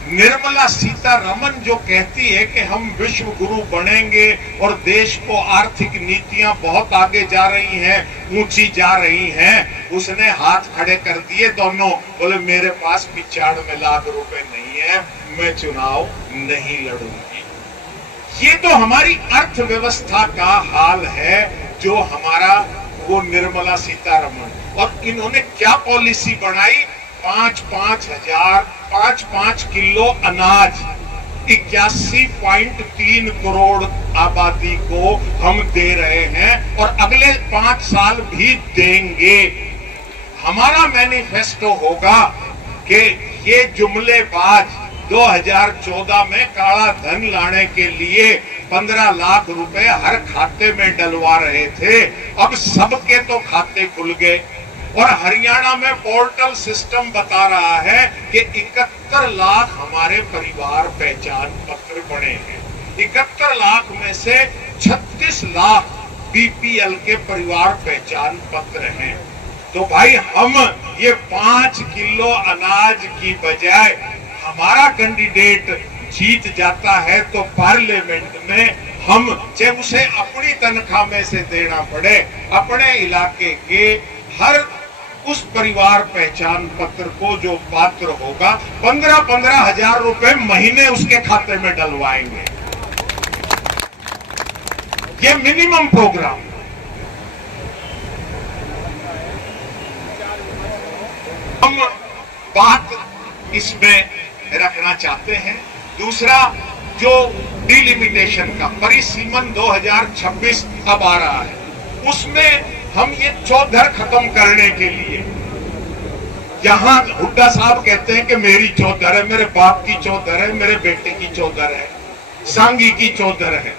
निर्मला सीतारमण जो कहती है कि हम विश्व गुरु बनेंगे और देश को आर्थिक नीतियां बहुत आगे जा रही हैं, ऊंची जा रही हैं, उसने हाथ खड़े कर दिए दोनों, बोले मेरे पास 95 लाख रुपए नहीं है, मैं चुनाव नहीं लड़ूंगी। ये तो हमारी अर्थव्यवस्था का हाल है जो हमारा वो निर्मला सीतारमण। और इन्होंने क्या पॉलिसी बनाई, 5-5 किलो अनाज 81.3 करोड़ आबादी को हम दे रहे हैं और अगले 5 साल भी देंगे। हमारा मैनिफेस्टो होगा कि ये जुमलेबाज 2014 में काला धन लाने के लिए 15 लाख रुपए हर खाते में डलवा रहे थे, अब सबके तो खाते खुल गए। और हरियाणा में पोर्टल सिस्टम बता रहा है कि 71 लाख हमारे परिवार पहचान पत्र बने हैं। 71 लाख में से 36 लाख बीपीएल के परिवार पहचान पत्र हैं। तो भाई हम ये 5 किलो अनाज की बजाय हमारा कैंडिडेट जीत जाता है तो पार्लियामेंट में हम चाहे उसे अपनी तनख्वाह में से देना पड़े, अपने इलाके के हर उस परिवार पहचान पत्र को जो पात्र होगा 15-15 हजार रुपए महीने उसके खाते में डलवाएंगे। ये मिनिमम प्रोग्राम। हम बात इसमें रखना चाहते हैं। दूसरा, जो डिलिमिटेशन का परिसीमन 2026 अब आ रहा है, उसमें हम ये चौधर खत्म करने के लिए, यहां हुड्डा साहब कहते हैं कि मेरी चौधर है, मेरे बाप की चौधर है, मेरे बेटे की चौधर है, सांगी की चौधर है।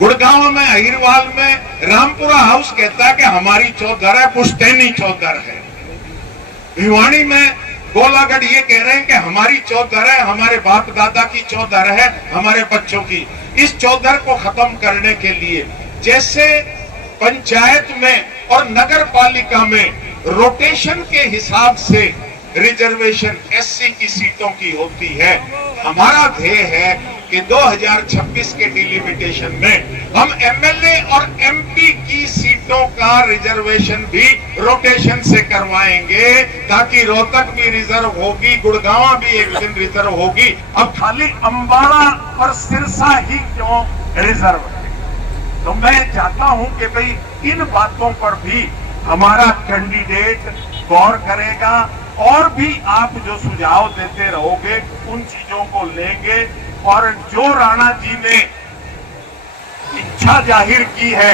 गुड़गांव में, अहिरवाल में रामपुरा हाउस कहता है कि हमारी चौधर है, पुश्तैनी चौधर है। भिवानी में गोलागढ़ ये कह रहे हैं कि हमारी चौधर है, हमारे बाप दादा की चौधर है, हमारे बच्चों की। इस चौधर को खत्म करने के लिए जैसे पंचायत में और नगर पालिका में रोटेशन के हिसाब से रिजर्वेशन एससी की सीटों की होती है, हमारा ध्येय है कि 2026 के डिलिमिटेशन में हम एमएलए और एमपी की सीटों का रिजर्वेशन भी रोटेशन से करवाएंगे, ताकि रोहतक भी रिजर्व होगी, गुड़गांव भी एक दिन रिजर्व होगी। अब खाली अंबाला और सिरसा ही क्यों रिजर्व है? तो मैं चाहता हूं कि भाई इन बातों पर भी हमारा कैंडिडेट गौर करेगा, और भी आप जो सुझाव देते रहोगे उन चीजों को लेंगे। और जो राणा जी ने इच्छा जाहिर की है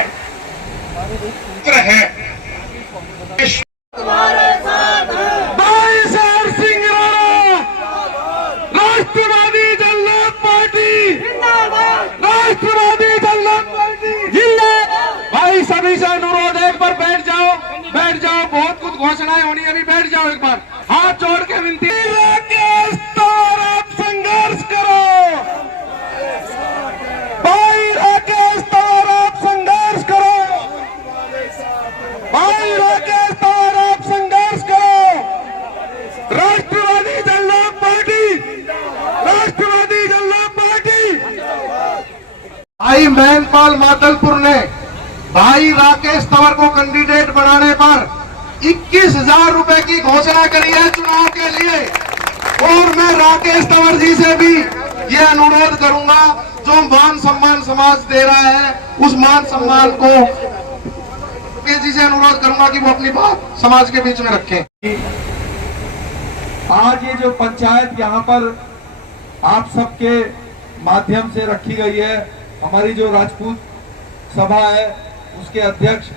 राष्ट्रवादी जनता पार्टी, राष्ट्रवादी जनता पार्टी जिंदाबाद। भाई सभी से अनुरोध, एक बार बैठ जाओ, बैठ जाओ, बहुत कुछ घोषणाएं होनी है, अभी बैठ जाओ एक बार, हाथ जोड़ के विनती। आप संघर्ष करो भाई, राकेश तंवर आप संघर्ष करो भाई, राकेश तंवर आप संघर्ष करो। राष्ट्रवादी जनता पार्टी, राष्ट्रवादी जनता पार्टी। भाई मैनपाल मातलपुर ने भाई राकेश तंवर को कैंडिडेट बनाने पर 21,000 रुपए की घोषणा करी है चुनाव के लिए। और मैं राकेश तंवर जी से भी ये अनुरोध करूंगा, जो मान सम्मान समाज दे रहा है उस मान सम्मान को जी से अनुरोध करूंगा कि वो अपनी बात समाज के बीच में रखें। आज ये जो पंचायत यहाँ पर आप सबके माध्यम से रखी गई है, हमारी जो राजपूत सभा है उसके अध्यक्ष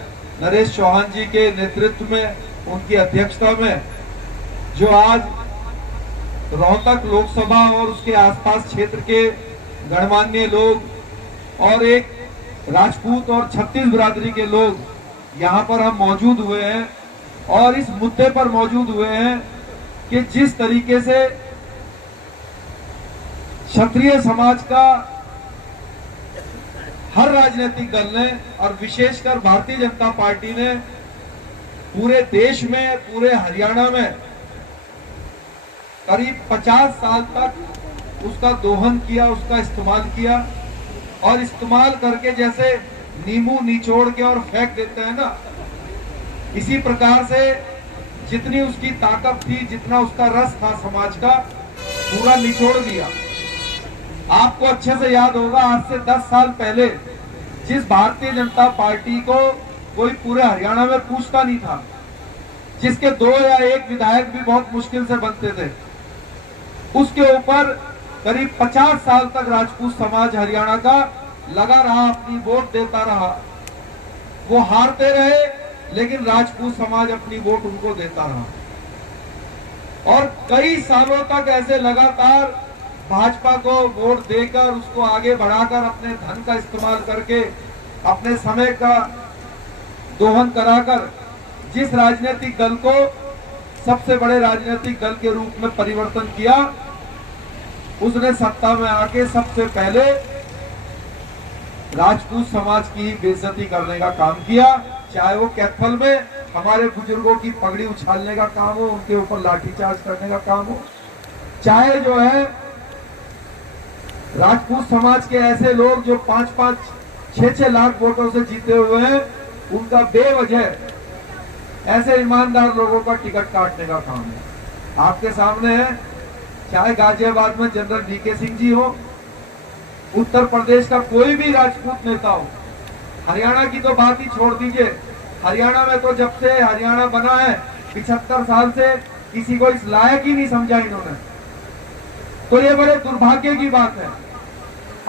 नरेश चौहान जी के नेतृत्व में, उनकी अध्यक्षता में, जो आज रोहतक लोकसभा और उसके आसपास क्षेत्र के गणमान्य लोग और एक राजपूत और छत्तीस बिरादरी के लोग यहाँ पर हम मौजूद हुए हैं, और इस मुद्दे पर मौजूद हुए हैं कि जिस तरीके से क्षत्रिय समाज का हर राजनीतिक दल ने और विशेषकर भारतीय जनता पार्टी ने पूरे देश में, पूरे हरियाणा में करीब 50 साल तक उसका दोहन किया, उसका इस्तेमाल किया, और इस्तेमाल करके जैसे नींबू निचोड़ के और फेंक देते हैं ना, इसी प्रकार से जितनी उसकी ताकत थी, जितना उसका रस था समाज का, पूरा निचोड़ दिया। आपको अच्छे से याद होगा, आज से 10 साल पहले जिस भारतीय जनता पार्टी को कोई पूरे हरियाणा में पूछता नहीं था, जिसके 2 या 1 विधायक भी बहुत मुश्किल से बनते थे, उसके ऊपर करीब 50 साल तक राजपूत समाज हरियाणा का लगा रहा, अपनी वोट देता रहा। वो हारते रहे लेकिन राजपूत समाज अपनी वोट उनको देता रहा, और कई सालों तक ऐसे लगातार भाजपा को वोट देकर, उसको आगे बढ़ाकर, अपने धन का इस्तेमाल करके, अपने समय का दोहन कराकर जिस राजनीतिक दल को सबसे बड़े राजनीतिक दल के रूप में परिवर्तन किया, उसने सत्ता में आके सबसे पहले राजपूत समाज की बेइज्जती करने का काम किया। चाहे वो कैथल में हमारे बुजुर्गों की पगड़ी उछालने का काम हो, उनके ऊपर लाठीचार्ज करने का काम हो, चाहे जो है राजपूत समाज के ऐसे लोग जो 5-5, 6-6 लाख वोटों से जीते हुए हैं, उनका बेवजह ऐसे ईमानदार लोगों का टिकट काटने का काम है। आपके सामने है, चाहे गाजियाबाद में जनरल वीके सिंह जी हो, उत्तर प्रदेश का कोई भी राजपूत नेता हो, हरियाणा की तो बात ही छोड़ दीजिए। हरियाणा में तो जब से हरियाणा बना है 75 साल से किसी को इस लायक ही नहीं समझा इन्होंने। तो ये बड़े दुर्भाग्य की बात है।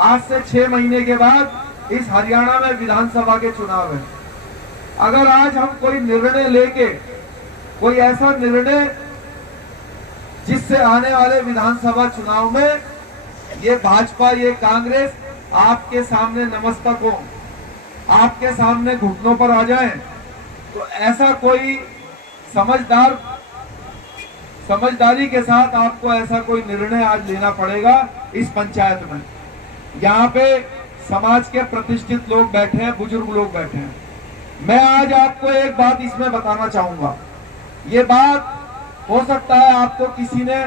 आज से 6 महीने के बाद इस हरियाणा में विधानसभा के चुनाव है। अगर आज हम कोई निर्णय लेके, कोई ऐसा निर्णय जिससे आने वाले विधानसभा चुनाव में ये भाजपा, ये कांग्रेस आपके सामने नमस्तक हो, आपके सामने घुटनों पर आ जाए, तो ऐसा कोई समझदारी के साथ आपको ऐसा कोई निर्णय आज लेना पड़ेगा इस पंचायत में। यहाँ पे समाज के प्रतिष्ठित लोग बैठे हैं, बुजुर्ग लोग बैठे हैं। मैं आज आपको एक बात इसमें बताना चाहूंगा। ये बात हो सकता है आपको किसी ने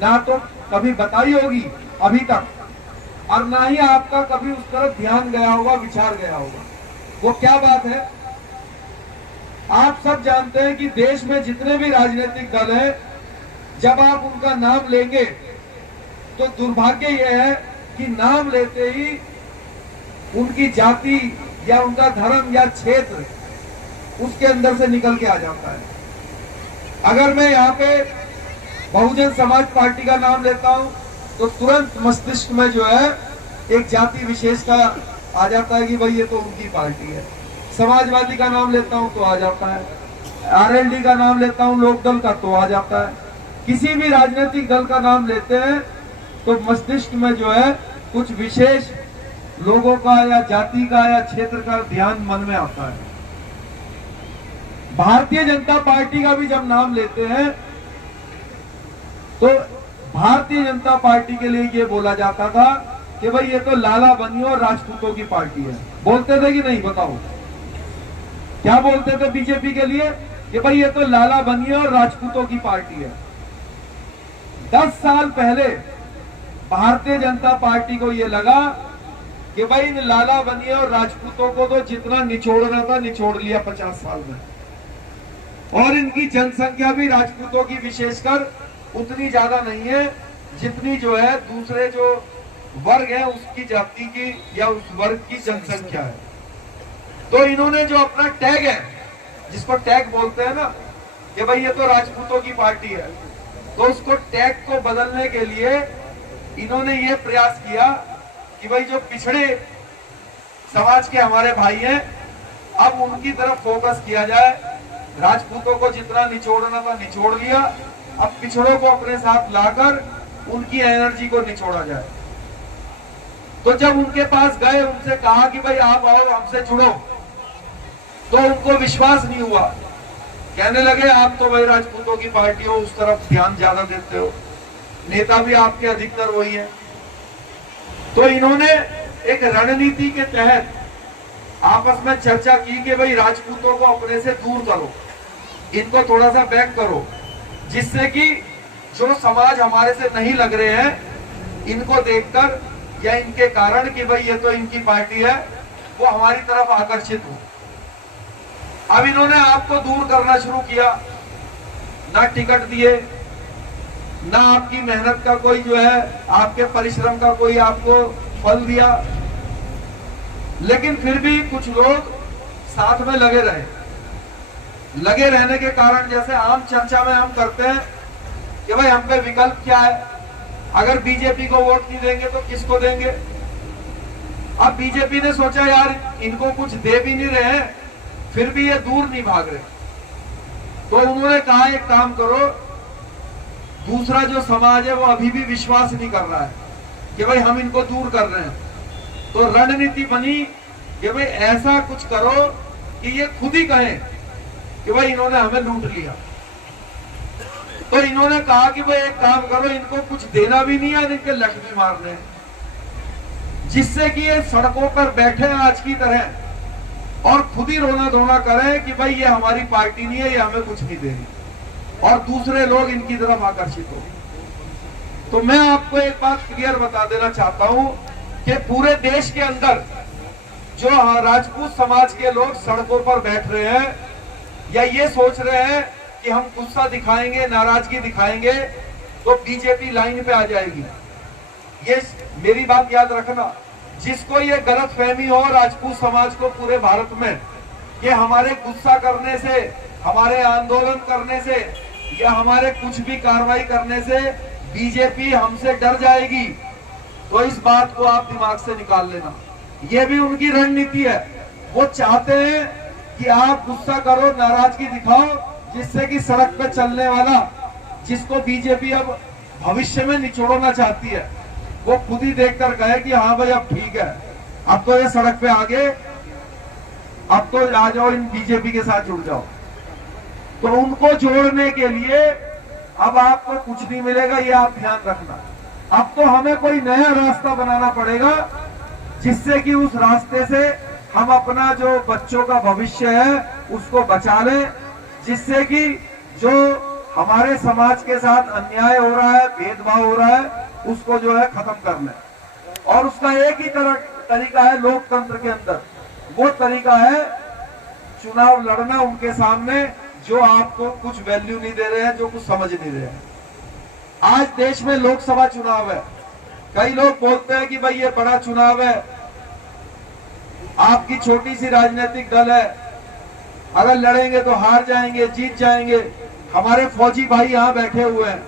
ना तो कभी बताई होगी अभी तक, और ना ही आपका कभी उस तरफ ध्यान गया होगा, विचार गया होगा। वो क्या बात है? आप सब जानते हैं कि देश में जितने भी राजनीतिक दल हैं, जब आप उनका नाम लेंगे तो दुर्भाग्य यह है कि नाम लेते ही उनकी जाति या उनका धर्म या क्षेत्र उसके अंदर से निकल के आ जाता है। अगर मैं यहाँ पे बहुजन समाज पार्टी का नाम लेता हूँ तो तुरंत मस्तिष्क में जो है एक जाति विशेष का आ जाता है कि भाई ये तो उनकी पार्टी है। समाजवादी का नाम लेता हूँ तो आ जाता है, आरएलडी का नाम लेता हूँ लोकदल का तो आ जाता है। किसी भी राजनीतिक दल का नाम लेते हैं तो मस्तिष्क में जो है कुछ विशेष लोगों का या जाति का या क्षेत्र का ध्यान मन में आता है। भारतीय जनता पार्टी का भी जब नाम लेते हैं तो भारतीय जनता पार्टी के लिए ये बोला जाता था कि भाई ये तो लाला बनियों और राजपूतों की पार्टी है। बोलते थे कि नहीं? बताओ क्या बोलते थे बीजेपी के लिए? कि भाई ये तो लाला बनियों और राजपूतों की पार्टी है। 10 साल पहले भारतीय जनता पार्टी को ये लगा कि भाई इन लाला बनियों और राजपूतों को तो जितना निचोड़ना था निचोड़ लिया 50 साल में, और इनकी जनसंख्या भी राजपूतों की विशेषकर उतनी ज्यादा नहीं है जितनी जो है दूसरे जो वर्ग है उसकी जाति की या उस वर्ग की जनसंख्या है। तो इन्होंने जो अपना टैग है, जिसको टैग बोलते हैं ना कि भाई ये तो राजपूतों की पार्टी है, तो उसको टैग को बदलने के लिए इन्होंने ये प्रयास किया कि भाई जो पिछड़े समाज के हमारे भाई हैं अब उनकी तरफ फोकस किया जाए। राजपूतों को जितना निचोड़ना था निचोड़ लिया, अब पिछड़ों को अपने साथ लाकर उनकी एनर्जी को निचोड़ा जाए। तो जब उनके पास गए, उनसे कहा कि भाई आप आओ हमसे जुड़ो, तो उनको विश्वास नहीं हुआ। कहने लगे आप तो भाई राजपूतों की पार्टी हो, उस तरफ ध्यान ज्यादा देते हो, नेता भी आपके अधिकतर वही है। तो इन्होंने एक रणनीति के तहत आपस में चर्चा की कि भाई राजपूतों को अपने से दूर करो, इनको थोड़ा सा बैक करो, जिससे कि जो समाज हमारे से नहीं लग रहे हैं इनको देखकर या इनके कारण कि भाई ये तो इनकी पार्टी है, वो हमारी तरफ आकर्षित हो। अब इन्होंने आपको दूर करना शुरू किया, ना टिकट दिए, ना आपकी मेहनत का कोई जो है आपके परिश्रम का कोई आपको फल दिया, लेकिन फिर भी कुछ लोग साथ में लगे रहे। लगे रहने के कारण जैसे आम चर्चा में हम करते हैं कि भाई हम पे विकल्प क्या है, अगर बीजेपी को वोट नहीं देंगे तो किसको देंगे। अब बीजेपी ने सोचा यार इनको कुछ दे भी नहीं रहे हैं, फिर भी ये दूर नहीं भाग रहे, तो उन्होंने कहा एक काम करो, दूसरा जो समाज है वो अभी भी विश्वास नहीं कर रहा है कि भाई हम इनको दूर कर रहे हैं। तो रणनीति बनी कि भाई ऐसा कुछ करो कि ये खुद ही कहें कि भाई इन्होंने हमें लूट लिया। तो इन्होंने कहा कि भाई एक काम करो, इनको कुछ देना भी नहीं है, इनके लठ भी मारने हैं, जिससे कि ये सड़कों पर बैठे आज की तरह और खुद ही रोना धोना करें कि भाई ये हमारी पार्टी नहीं है, ये हमें कुछ नहीं दे रही, और दूसरे लोग इनकी तरफ आकर्षित हो। तो मैं आपको एक बात क्लियर बता देना चाहता हूं कि पूरे देश के अंदर जो राजपूत समाज के लोग सड़कों पर बैठ रहे हैं या ये सोच रहे हैं कि हम गुस्सा दिखाएंगे, नाराजगी दिखाएंगे तो बीजेपी लाइन पे आ जाएगी, ये मेरी बात याद रखना। जिसको ये गलत फहमी हो राजपूत समाज को पूरे भारत में कि हमारे गुस्सा करने से, हमारे आंदोलन करने से या हमारे कुछ भी कार्रवाई करने से बीजेपी हमसे डर जाएगी, तो इस बात को आप दिमाग से निकाल लेना। ये भी उनकी रणनीति है। वो चाहते हैं कि आप गुस्सा करो, नाराजगी दिखाओ, जिससे कि सड़क पे चलने वाला, जिसको बीजेपी अब भविष्य में निचोड़ना चाहती है, वो खुद ही देखकर कहे कि हाँ भाई अब ठीक है, अब तो ये सड़क पे आ गए, अब तो आ जाओ इन बीजेपी के साथ जुड़ जाओ। तो उनको जोड़ने के लिए अब आपको कुछ नहीं मिलेगा, ये आप ध्यान रखना। अब तो हमें कोई नया रास्ता बनाना पड़ेगा जिससे कि उस रास्ते से हम अपना जो बच्चों का भविष्य है उसको बचा लें, जिससे कि जो हमारे समाज के साथ अन्याय हो रहा है, भेदभाव हो रहा है, उसको जो है खत्म कर लें। और उसका एक ही तरीका है लोकतंत्र के अंदर, वो तरीका है चुनाव लड़ना उनके सामने जो आपको कुछ वैल्यू नहीं दे रहे हैं, जो कुछ समझ नहीं रहे हैं। आज देश में लोकसभा चुनाव है, कई लोग बोलते हैं कि भाई ये बड़ा चुनाव है, आपकी छोटी सी राजनीतिक दल है, अगर लड़ेंगे तो हार जाएंगे, जीत जाएंगे। हमारे फौजी भाई यहाँ बैठे हुए हैं,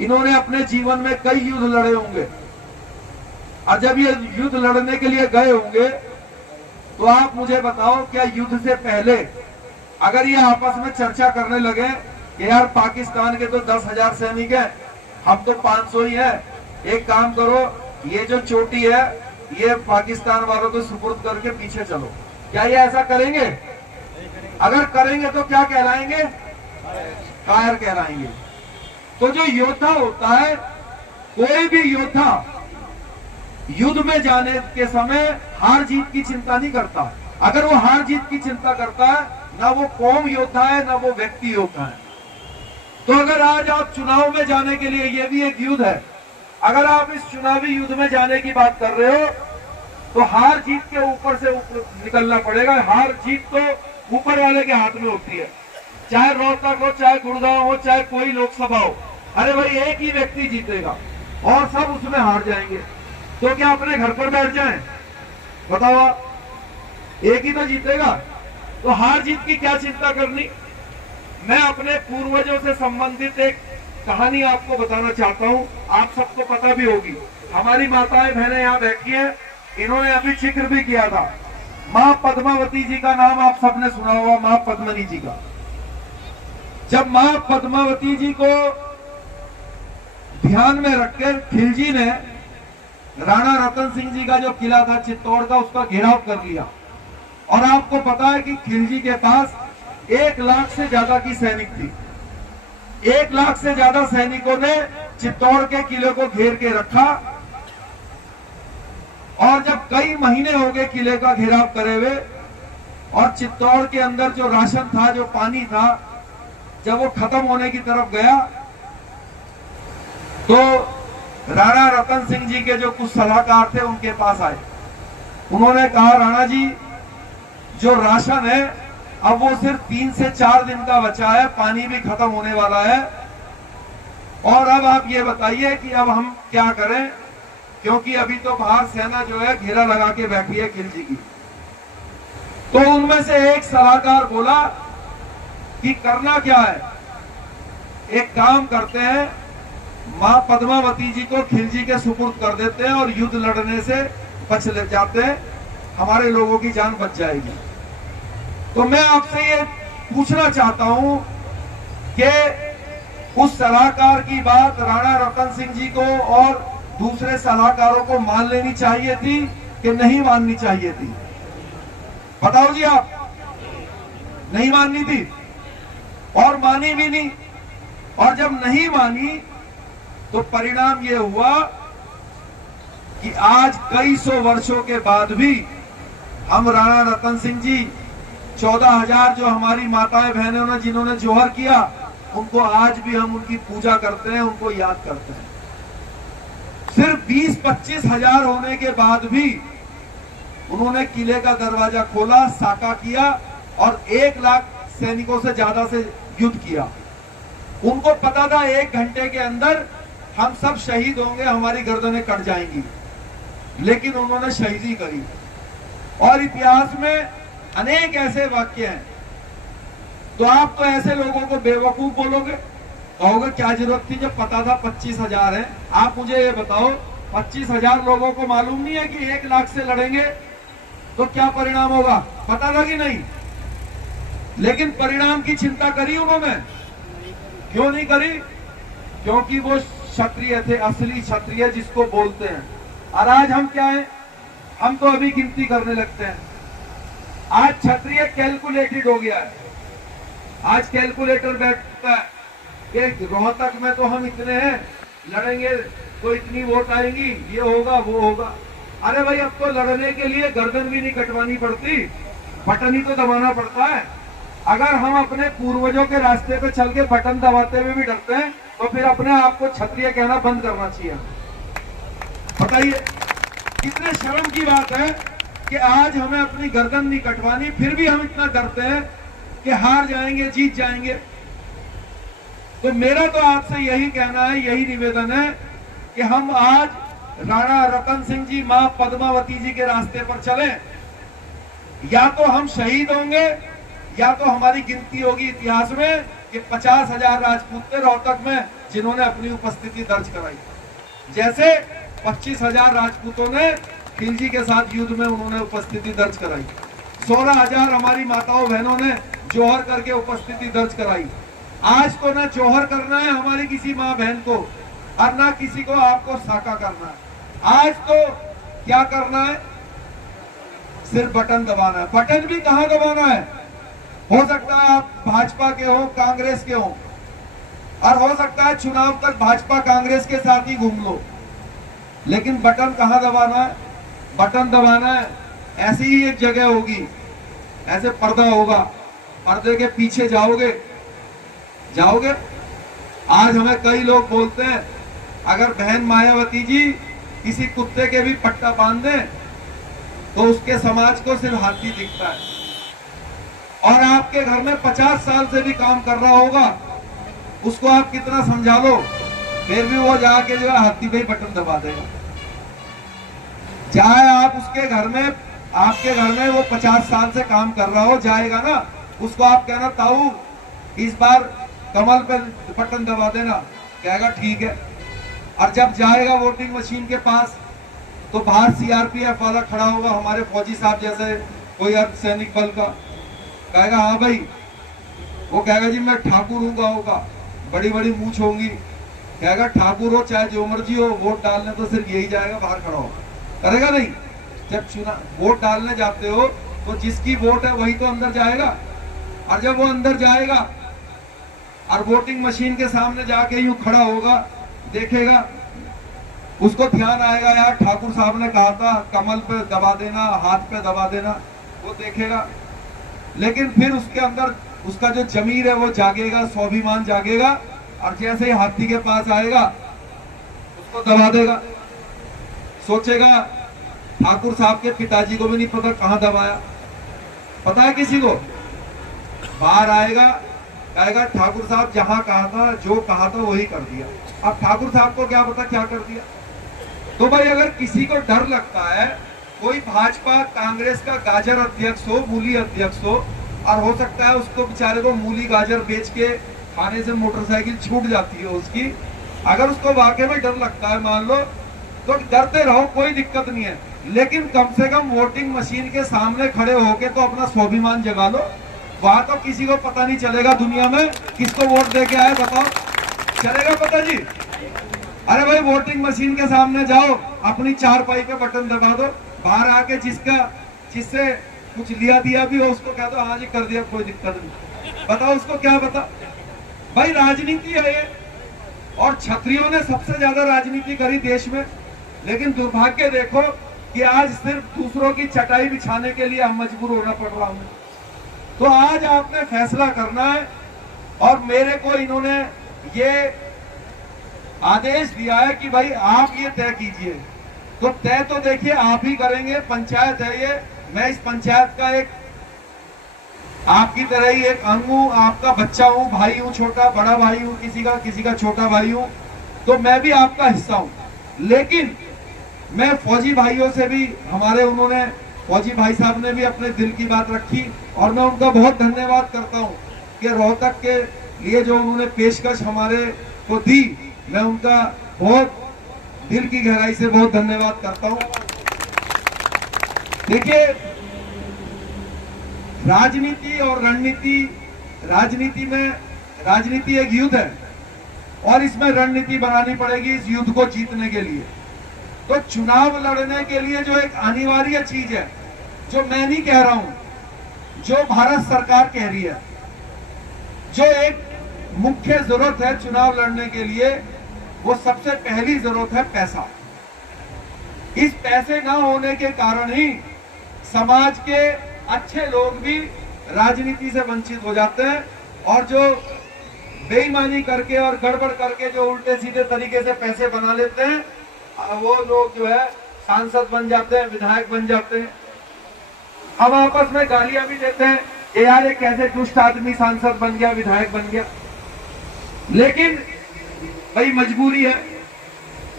इन्होंने अपने जीवन में कई युद्ध लड़े होंगे, और जब ये युद्ध लड़ने के लिए गए होंगे तो आप मुझे बताओ, क्या युद्ध से पहले अगर ये आपस में चर्चा करने लगे कि यार पाकिस्तान के तो 10,000 सैनिक हैं, हम तो 500 ही है, एक काम करो ये जो चोटी है ये पाकिस्तान वालों को सुपुर्द करके पीछे चलो, क्या ये ऐसा करेंगे? अगर करेंगे तो क्या कहलाएंगे? कायर कहलाएंगे। तो जो योद्धा होता है, कोई भी योद्धा युद्ध में जाने के समय हार जीत की चिंता नहीं करता। अगर वो हार जीत की चिंता करता है, ना वो कौम योद्धा है ना वो व्यक्ति योद्धा है। तो अगर आज आप चुनाव में जाने के लिए, ये भी एक युद्ध है, अगर आप इस चुनावी युद्ध में जाने की बात कर रहे हो तो हार जीत के ऊपर से निकलना पड़ेगा। हार जीत तो ऊपर वाले के हाथ में होती है, चाहे रोहतक हो, चाहे गुड़गांव हो, चाहे कोई लोकसभा हो। अरे भाई एक ही व्यक्ति जीतेगा और सब उसमें हार जाएंगे, तो क्या अपने घर पर बैठ जाएं? बताओ आप, एक ही तो जीतेगा, तो हार जीत की क्या चिंता करनी। मैं अपने पूर्वजों से संबंधित एक कहानी आपको बताना चाहता हूं, आप सबको पता भी होगी। हमारी माताएं बहनें यहाँ बैठी हैं, इन्होंने अभी जिक्र भी किया था, मां पद्मावती जी का नाम आप सबने सुना होगा, मां पद्मनी जी का। जब मां पद्मावती जी को ध्यान में रखकर खिलजी ने राणा रतन सिंह जी का जो किला था चित्तौड़ का, उसका घेराव कर लिया। और आपको पता है कि खिलजी के पास 1 लाख से ज्यादा की सैनिक थी। 1 लाख से ज्यादा सैनिकों ने चित्तौड़ के किले को घेर के रखा, और जब कई महीने हो गए किले का घेराव करे हुए, और चित्तौड़ के अंदर जो राशन था, जो पानी था, जब वो खत्म होने की तरफ गया, तो राणा रतन सिंह जी के जो कुछ सलाहकार थे उनके पास आए। उन्होंने कहा, राणा जी जो राशन है अब वो सिर्फ 3 से 4 दिन का बचा है, पानी भी खत्म होने वाला है, और अब आप ये बताइए कि अब हम क्या करें, क्योंकि अभी तो बाहर सेना जो है घेरा लगा के बैठी है खिलजी की। तो उनमें से एक सलाहकार बोला कि करना क्या है, एक काम करते हैं, मां पद्मावती जी को खिलजी के सुपुर्द कर देते हैं और युद्ध लड़ने से बच जाते हैं, हमारे लोगों की जान बच जाएगी। तो मैं आपसे ये पूछना चाहता हूं कि उस सलाहकार की बात राणा रतन सिंह जी को और दूसरे सलाहकारों को मान लेनी चाहिए थी कि नहीं माननी चाहिए थी? बताओ जी आप। नहीं माननी थी, और मानी भी नहीं। और जब नहीं मानी तो परिणाम ये हुआ कि आज कई सौ वर्षों के बाद भी हम राणा रतन सिंह जी, 14,000 जो हमारी माताएं बहनों ने जिन्होंने जोहर किया, उनको आज भी हम उनकी पूजा करते हैं, उनको याद करते हैं। सिर्फ 20-25 हजार होने के बाद भी उन्होंने किले का दरवाजा खोला, साका किया और 1 लाख सैनिकों से ज्यादा से युद्ध किया। उनको पता था 1 घंटे के अंदर हम सब शहीद होंगे, हमारी गर्दनें कट जाएंगी, लेकिन उन्होंने शहीदी करी। और इतिहास में अनेक ऐसे वाक्य हैं। तो आप तो ऐसे लोगों को बेवकूफ बोलोगे, कहोगे क्या जरूरत थी जब पता था 25 हजार है। आप मुझे ये बताओ, 25 हजार लोगों को मालूम नहीं है कि 1 लाख से लड़ेंगे तो क्या परिणाम होगा? पता था कि नहीं? लेकिन परिणाम की चिंता करी उन्होंने? क्यों नहीं करी? क्योंकि वो क्षत्रिय थे, असली क्षत्रिय जिसको बोलते हैं। और आज हम क्या है? हम तो अभी गिनती करने लगते हैं। आज क्षत्रिय कैलकुलेटेड हो गया है। आज कैलकुलेटर बैठता है कि रोहतक में तो हम इतने हैं, लड़ेंगे तो इतनी वोट आएंगी, ये होगा वो होगा। अरे भाई, अब तो लड़ने के लिए गर्दन भी नहीं कटवानी पड़ती, बटन ही तो दबाना पड़ता है। अगर हम अपने पूर्वजों के रास्ते पे चल के बटन दबाते हुए भी डरते हैं तो फिर अपने आप को क्षत्रिय कहना बंद करना चाहिए। बताइए कितने शर्म की बात है कि आज हमें अपनी गर्दन नहीं कटवानी, फिर भी हम इतना डरते हैं कि हार जाएंगे, जीत जाएंगे। तो मेरा तो आपसे यही कहना है, यही निवेदन है कि हम आज राणा रतन सिंह जी, मां पद्मावती जी के रास्ते पर चलें। या तो हम शहीद होंगे या तो हमारी गिनती होगी इतिहास में कि 50 हजार राजपूत थे रोहतक में जिन्होंने अपनी उपस्थिति दर्ज कराई। जैसे 25 हजार राजपूतों ने खिलजी के साथ युद्ध में उन्होंने उपस्थिति दर्ज कराई। 16 हजार हमारी माताओं बहनों ने जोहर करके उपस्थिति दर्ज कराई। आज तो ना जोहर करना है हमारी किसी माँ बहन को और ना किसी को आपको साका करना है। आज तो क्या करना है? सिर्फ बटन दबाना है। बटन भी कहां दबाना है? हो सकता है आप भाजपा के हो, कांग्रेस के हो, और हो सकता है चुनाव तक भाजपा कांग्रेस के साथ ही घूम लो, लेकिन बटन कहां दबाना है? बटन दबाना है ऐसी ही एक जगह होगी, ऐसे पर्दा होगा, पर्दे के पीछे जाओगे। आज हमें कई लोग बोलते हैं अगर बहन मायावती जी किसी कुत्ते के भी पट्टा बांध दें तो उसके समाज को सिर्फ हाथी दिखता है। और आपके घर में 50 साल से भी काम कर रहा होगा, उसको आप कितना समझा लो फिर भी वो जाके जो है हाथी पे ही बटन दबा देगा। चाहे आप उसके घर में, आपके घर में वो 50 साल से काम कर रहा हो, जाएगा ना, उसको आप कहना ताऊ इस बार कमल पे बटन दबा देना, कहेगा ठीक है। और जब जाएगा वोटिंग मशीन के पास तो बाहर सीआरपीएफ वाला खड़ा होगा, हमारे फौजी साहब जैसे कोई अर्धसैनिक बल का, कहेगा हाँ भाई, वो कहेगा जी मैं ठाकुर हूँ गाँव का, बड़ी बड़ी मूछ होंगी, कहेगा ठाकुर हो चाहे जो मर्जी हो, वोट डालने तो सिर्फ यही जाएगा, बाहर खड़ा होगा, करेगा नहीं? जब चुनाव वोट डालने जाते हो तो जिसकी वोट है वही तो अंदर जाएगा। और जब वो अंदर जाएगा और वोटिंग मशीन के सामने जाके यूं खड़ा होगा, देखेगा, उसको ध्यान आएगा यार ठाकुर साहब ने कहा था कमल पे दबा देना, हाथ पे दबा देना, वो देखेगा। लेकिन फिर उसके अंदर उसका जो जमीर है वो जागेगा, स्वाभिमान जागेगा, और जैसे ही हाथी के पास आएगा उसको दबा देगा। सोचेगा ठाकुर साहब के पिताजी को भी नहीं पता कहां दबाया, पता है किसी को? बाहर आएगा, कहेगा ठाकुर साहब जहां कहा था, जो कहा था वही कर दिया। अब ठाकुर साहब को क्या पता क्या कर दिया। तो भाई अगर किसी को डर लगता है, कोई भाजपा कांग्रेस का गाजर अध्यक्ष हो, मूली अध्यक्ष हो, और हो सकता है उसको बेचारे को मूली गाजर बेच के खाने से मोटरसाइकिल छूट जाती है उसकी, अगर उसको वाकई में डर लगता है मान लो, तो डरते रहो, कोई दिक्कत नहीं है। लेकिन कम से कम वोटिंग मशीन के सामने खड़े होके तो अपना स्वाभिमान जगा लो। वहां तो किसी को पता नहीं चलेगा दुनिया में किसको वोट दे के आए, बताओ चलेगा पता जी? अरे भाई वोटिंग मशीन के सामने जाओ, अपनी चारपाई पे बटन दबा दो, बाहर आके जिससे कुछ लिया दिया भी हो उसको कह दो हाँ जी कर दिया, कोई दिक्कत नहीं। बताओ उसको क्या पता? भाई राजनीति है ये, और क्षत्रियों ने सबसे ज्यादा राजनीति करी देश में। लेकिन दुर्भाग्य देखो कि आज सिर्फ दूसरों की चटाई बिछाने के लिए हम मजबूर होना पड़ रहा हूं। तो आज आपने फैसला करना है, और मेरे को इन्होंने ये आदेश दिया है कि भाई आप ये तय कीजिए, तो तय तो देखिए आप ही करेंगे, पंचायत है ये। मैं इस पंचायत का एक आपकी तरह ही एक अंग हूं, आपका बच्चा हूं, भाई हूं, छोटा बड़ा भाई हूं, किसी का छोटा भाई हूं, तो मैं भी आपका हिस्सा हूं। लेकिन मैं फौजी भाइयों से भी, उन्होंने फौजी भाई साहब ने भी अपने दिल की बात रखी और मैं उनका बहुत धन्यवाद करता हूं कि रोहतक के लिए जो उन्होंने पेशकश हमारे को दी, मैं उनका बहुत दिल की गहराई से बहुत धन्यवाद करता हूं। देखिए, राजनीति और रणनीति, राजनीति एक युद्ध है और इसमें रणनीति बनानी पड़ेगी इस युद्ध को जीतने के लिए। तो चुनाव लड़ने के लिए जो एक अनिवार्य चीज है, जो मैं नहीं कह रहा हूं, जो भारत सरकार कह रही है, जो एक मुख्य जरूरत है चुनाव लड़ने के लिए, वो सबसे पहली जरूरत है पैसा। इस पैसे ना होने के कारण ही समाज के अच्छे लोग भी राजनीति से वंचित हो जाते हैं और जो बेईमानी करके और गड़बड़ करके जो उल्टे सीधे तरीके से पैसे बना लेते हैं, वो लोग जो है सांसद बन जाते हैं, विधायक बन जाते हैं। हम आपस में गालियां भी देते हैं कि यार ये कैसे दुष्ट आदमी सांसद बन गया, विधायक बन गया। लेकिन भाई मजबूरी है,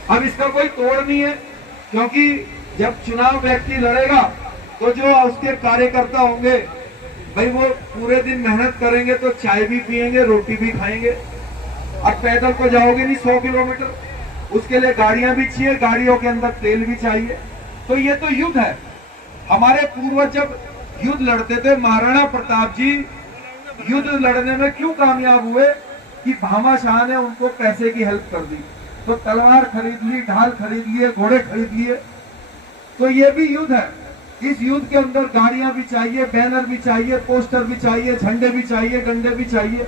अब इसका कोई तोड़ नहीं है, क्योंकि जब चुनाव व्यक्ति लड़ेगा तो जो उसके कार्यकर्ता होंगे भाई वो पूरे दिन मेहनत करेंगे, तो चाय भी पिएंगे, रोटी भी खाएंगे। अब पैदल तो जाओगे नहीं 100 किलोमीटर, उसके लिए गाड़ियां भी चाहिए, गाड़ियों के अंदर तेल भी चाहिए। तो ये तो युद्ध है। हमारे पूर्वज जब युद्ध लड़ते थे, महाराणा प्रताप जी युद्ध लड़ने में क्यों कामयाब हुए कि भामाशाह ने उनको पैसे की हेल्प कर दी, तो तलवार खरीद ली, ढाल खरीद लिए, घोड़े खरीद लिए। तो ये भी युद्ध है। इस युद्ध के अंदर गाड़ियां भी चाहिए, बैनर भी चाहिए, पोस्टर भी चाहिए, झंडे भी चाहिए, डंडे भी चाहिए।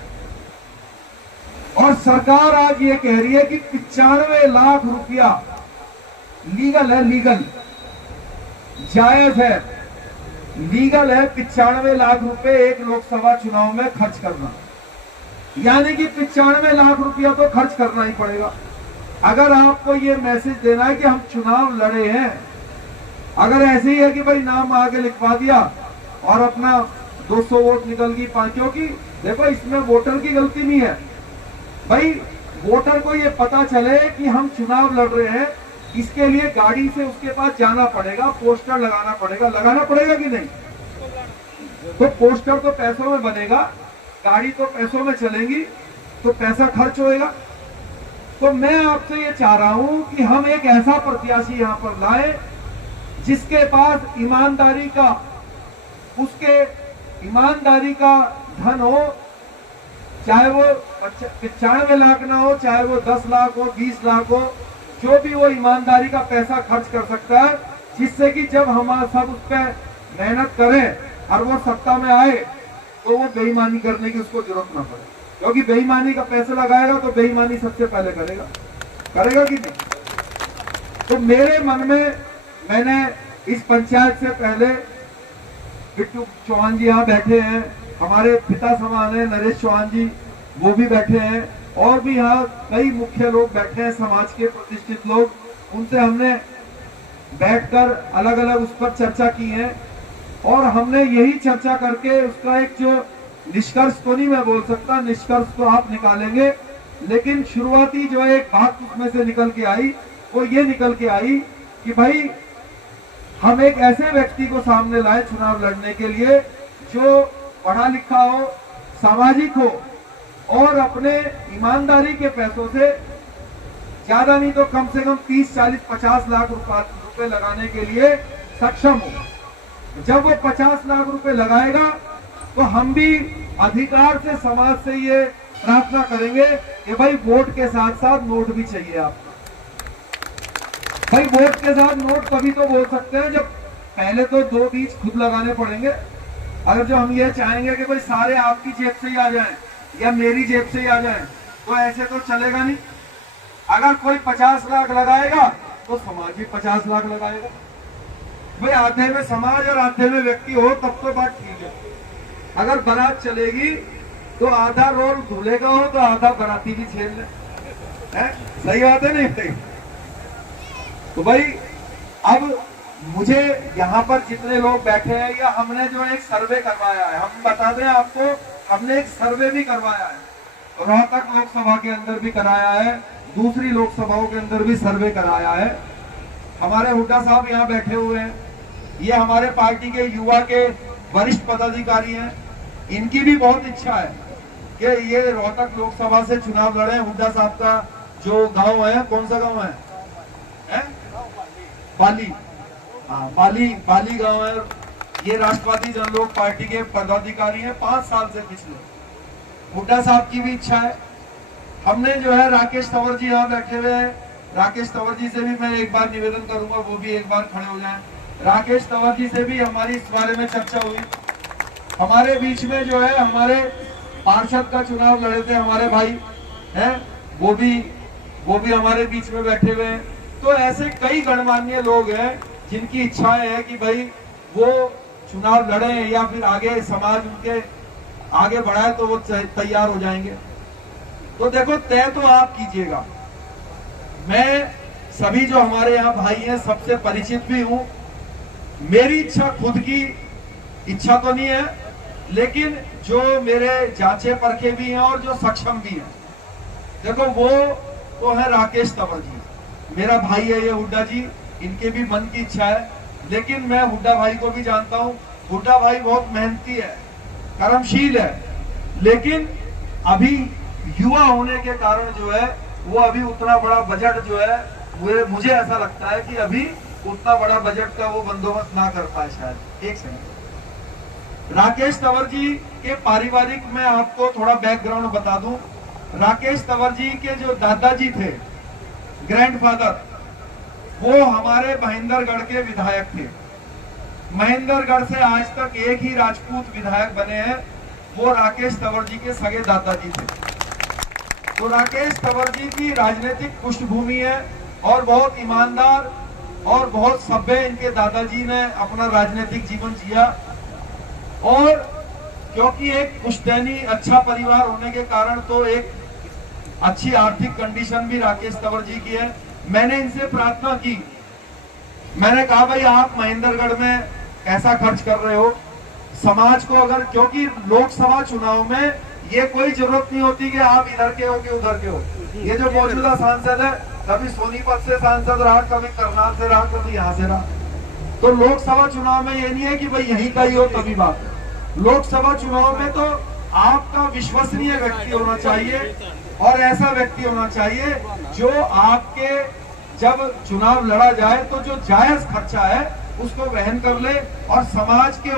और सरकार आज ये कह रही है कि 95 लाख रुपया लीगल है, लीगल जायज है, लीगल है 95 लाख रुपए एक लोकसभा चुनाव में खर्च करना। यानी कि 95 लाख रुपया तो खर्च करना ही पड़ेगा। अगर आपको ये मैसेज देना है कि हम चुनाव लड़े हैं, अगर ऐसे ही है कि भाई नाम आगे लिखवा दिया और अपना 200 वोट निकल गई, क्योंकि देखो इसमें वोटर की गलती नहीं है भाई, वोटर को ये पता चले कि हम चुनाव लड़ रहे हैं, इसके लिए गाड़ी से उसके पास जाना पड़ेगा, पोस्टर लगाना पड़ेगा कि नहीं? तो पोस्टर तो पैसों में बनेगा, गाड़ी तो पैसों में चलेंगी, तो पैसा खर्च होएगा। तो मैं आपसे ये चाह रहा हूं कि हम एक ऐसा प्रत्याशी यहां पर लाए जिसके पास ईमानदारी का धन हो, चाहे वो 95 लाख ना हो, चाहे वो 10 लाख हो, 20 लाख हो, जो भी वो ईमानदारी का पैसा खर्च कर सकता है, जिससे कि जब हमारा सब उस पर मेहनत करें और वो सत्ता में आए तो वो बेईमानी करने की उसको जरूरत ना पड़े। क्योंकि बेईमानी का पैसा लगाएगा तो बेईमानी सबसे पहले करेगा कि नहीं? तो मेरे मन में, मैंने इस पंचायत से पहले बिट्टू चौहान जी यहाँ बैठे हैं, हमारे पिता समान है नरेश चौहान जी, वो भी बैठे हैं, और भी यहाँ कई मुख्य लोग बैठे हैं, समाज के प्रतिष्ठित लोग। उनसे हमने बैठकर अलग अलग उस पर चर्चा की है और हमने यही चर्चा करके उसका एक जो निष्कर्ष तो नहीं मैं बोल सकता, निष्कर्ष तो आप निकालेंगे, लेकिन शुरुआती जो एक बात उसमें से निकल के आई वो ये निकल के आई कि भाई हम एक ऐसे व्यक्ति को सामने लाए चुनाव लड़ने के लिए जो पढ़ा लिखा हो, सामाजिक हो और अपने ईमानदारी के पैसों से ज्यादा नहीं तो कम से कम 30, 40, 50 लाख रुपए लगाने के लिए सक्षम हो। जब वो 50 लाख रुपए लगाएगा तो हम भी अधिकार से समाज से ये प्रार्थना करेंगे कि भाई वोट के साथ साथ नोट भी चाहिए आपको। भाई वोट के साथ नोट तभी तो बोल सकते हैं जब पहले तो 2 बीज खुद लगाने पड़ेंगे। अगर जो हम ये चाहेंगे कि भाई सारे आपकी जेब से ही आ जाएं या मेरी जेब से ही आ जाएं, तो ऐसे तो चलेगा नहीं। अगर कोई 50 लाख लगाएगा तो समाज भी 50 लाख लगाएगा। भाई आधे में समाज और आधे में व्यक्ति हो तब तो बात ठीक है। अगर बारात चलेगी तो आधा रोल दूल्हे का हो तो आधा बाराती भी झेल ले। सही बात है नहीं सही? तो भाई अब मुझे यहाँ पर जितने लोग बैठे हैं, या हमने जो एक सर्वे करवाया है, हम बता दें आपको, हमने एक सर्वे भी करवाया है, रोहतक लोकसभा के अंदर भी कराया है, दूसरी लोकसभाओं के अंदर भी सर्वे कराया है। हमारे हुड्डा साहब यहाँ बैठे हुए हैं, ये हमारे पार्टी के युवा के वरिष्ठ पदाधिकारी हैं। इनकी भी बहुत इच्छा है कि ये रोहतक लोकसभा से चुनाव लड़े। हुड्डा साहब का जो गांव है, कौन सा गांव है? बाली, हाँ बाली गांव है। ये राष्ट्रवादी जनलोक पार्टी के पदाधिकारी हैं 5 साल से पिछले। हुड्डा साहब की भी इच्छा है। हमने जो है राकेश तंवर जी यहाँ बैठे हुए हैं, राकेश तंवर जी से भी मैं एक बार निवेदन करूंगा, वो भी एक बार खड़े हो जाएं। राकेश तंवर जी से भी हमारी इस बारे में चर्चा हुई। हमारे बीच में जो है हमारे पार्षद का चुनाव लड़े थे हमारे भाई हैं, वो भी हमारे बीच में बैठे हुए हैं। तो ऐसे कई गणमान्य लोग हैं जिनकी इच्छाएं हैं कि भाई वो चुनाव लड़े या फिर आगे समाज उनके आगे बढ़ाए, तो वो तैयार हो जाएंगे। तो देखो, तय तो आप कीजिएगा। मैं सभी जो हमारे यहाँ भाई हैं सबसे परिचित भी हूं। मेरी इच्छा खुद की इच्छा तो नहीं है, लेकिन जो मेरे जांचे परखे भी हैं और जो सक्षम भी हैं, देखो वो तो है राकेश तंवर जी, मेरा भाई है ये हुड्डा जी, इनके भी मन की इच्छा है। लेकिन मैं हुड्डा भाई को भी जानता हूँ, हुड्डा भाई बहुत मेहनती है, कर्मशील है, लेकिन अभी युवा होने के कारण जो है वो अभी उतना बड़ा बजट जो है, मुझे ऐसा लगता है कि अभी उतना बड़ा बजट का वो बंदोबस्त ना कर पाए शायद। एक सेकंड, राकेश तंवर जी के पारिवारिक में आपको थोड़ा बैकग्राउंड बता दूं। राकेश तंवर जी के जो दादाजी थे, ग्रैंडफादर, वो हमारे महेंद्रगढ़ के विधायक थे। महेंद्रगढ़ से आज तक एक ही राजपूत विधायक बने हैं, वो राकेश तंवर जी के सगे दादाजी थे। तो राकेश तंवर जी की राजनीतिक पृष्ठभूमि है और बहुत ईमानदार और बहुत सभ्य इनके दादाजी ने अपना राजनीतिक जीवन जिया। और क्योंकि एक पुश्तैनी अच्छा परिवार होने के कारण तो एक अच्छी आर्थिक कंडीशन भी राकेश तंवर जी की है। मैंने इनसे प्रार्थना की, मैंने कहा भाई आप महेंद्रगढ़ में ऐसा खर्च कर रहे हो, समाज को अगर, क्योंकि लोकसभा चुनाव में ये कोई जरूरत नहीं होती कि आप इधर के हो कि उधर के हो। ये जो मौजूदा सांसद है, कभी सोनीपत से सांसद रहा, कभी करनाल से रहा, कभी यहाँ से रहा। तो लोकसभा चुनाव में ये नहीं है कि भाई यहीं का ही हो तभी बात। लोकसभा चुनाव में तो आपका विश्वसनीय व्यक्ति होना चाहिए और ऐसा व्यक्ति होना चाहिए जो आपके जब चुनाव लड़ा जाए तो जो जायज खर्चा है उसको वहन कर ले, और समाज के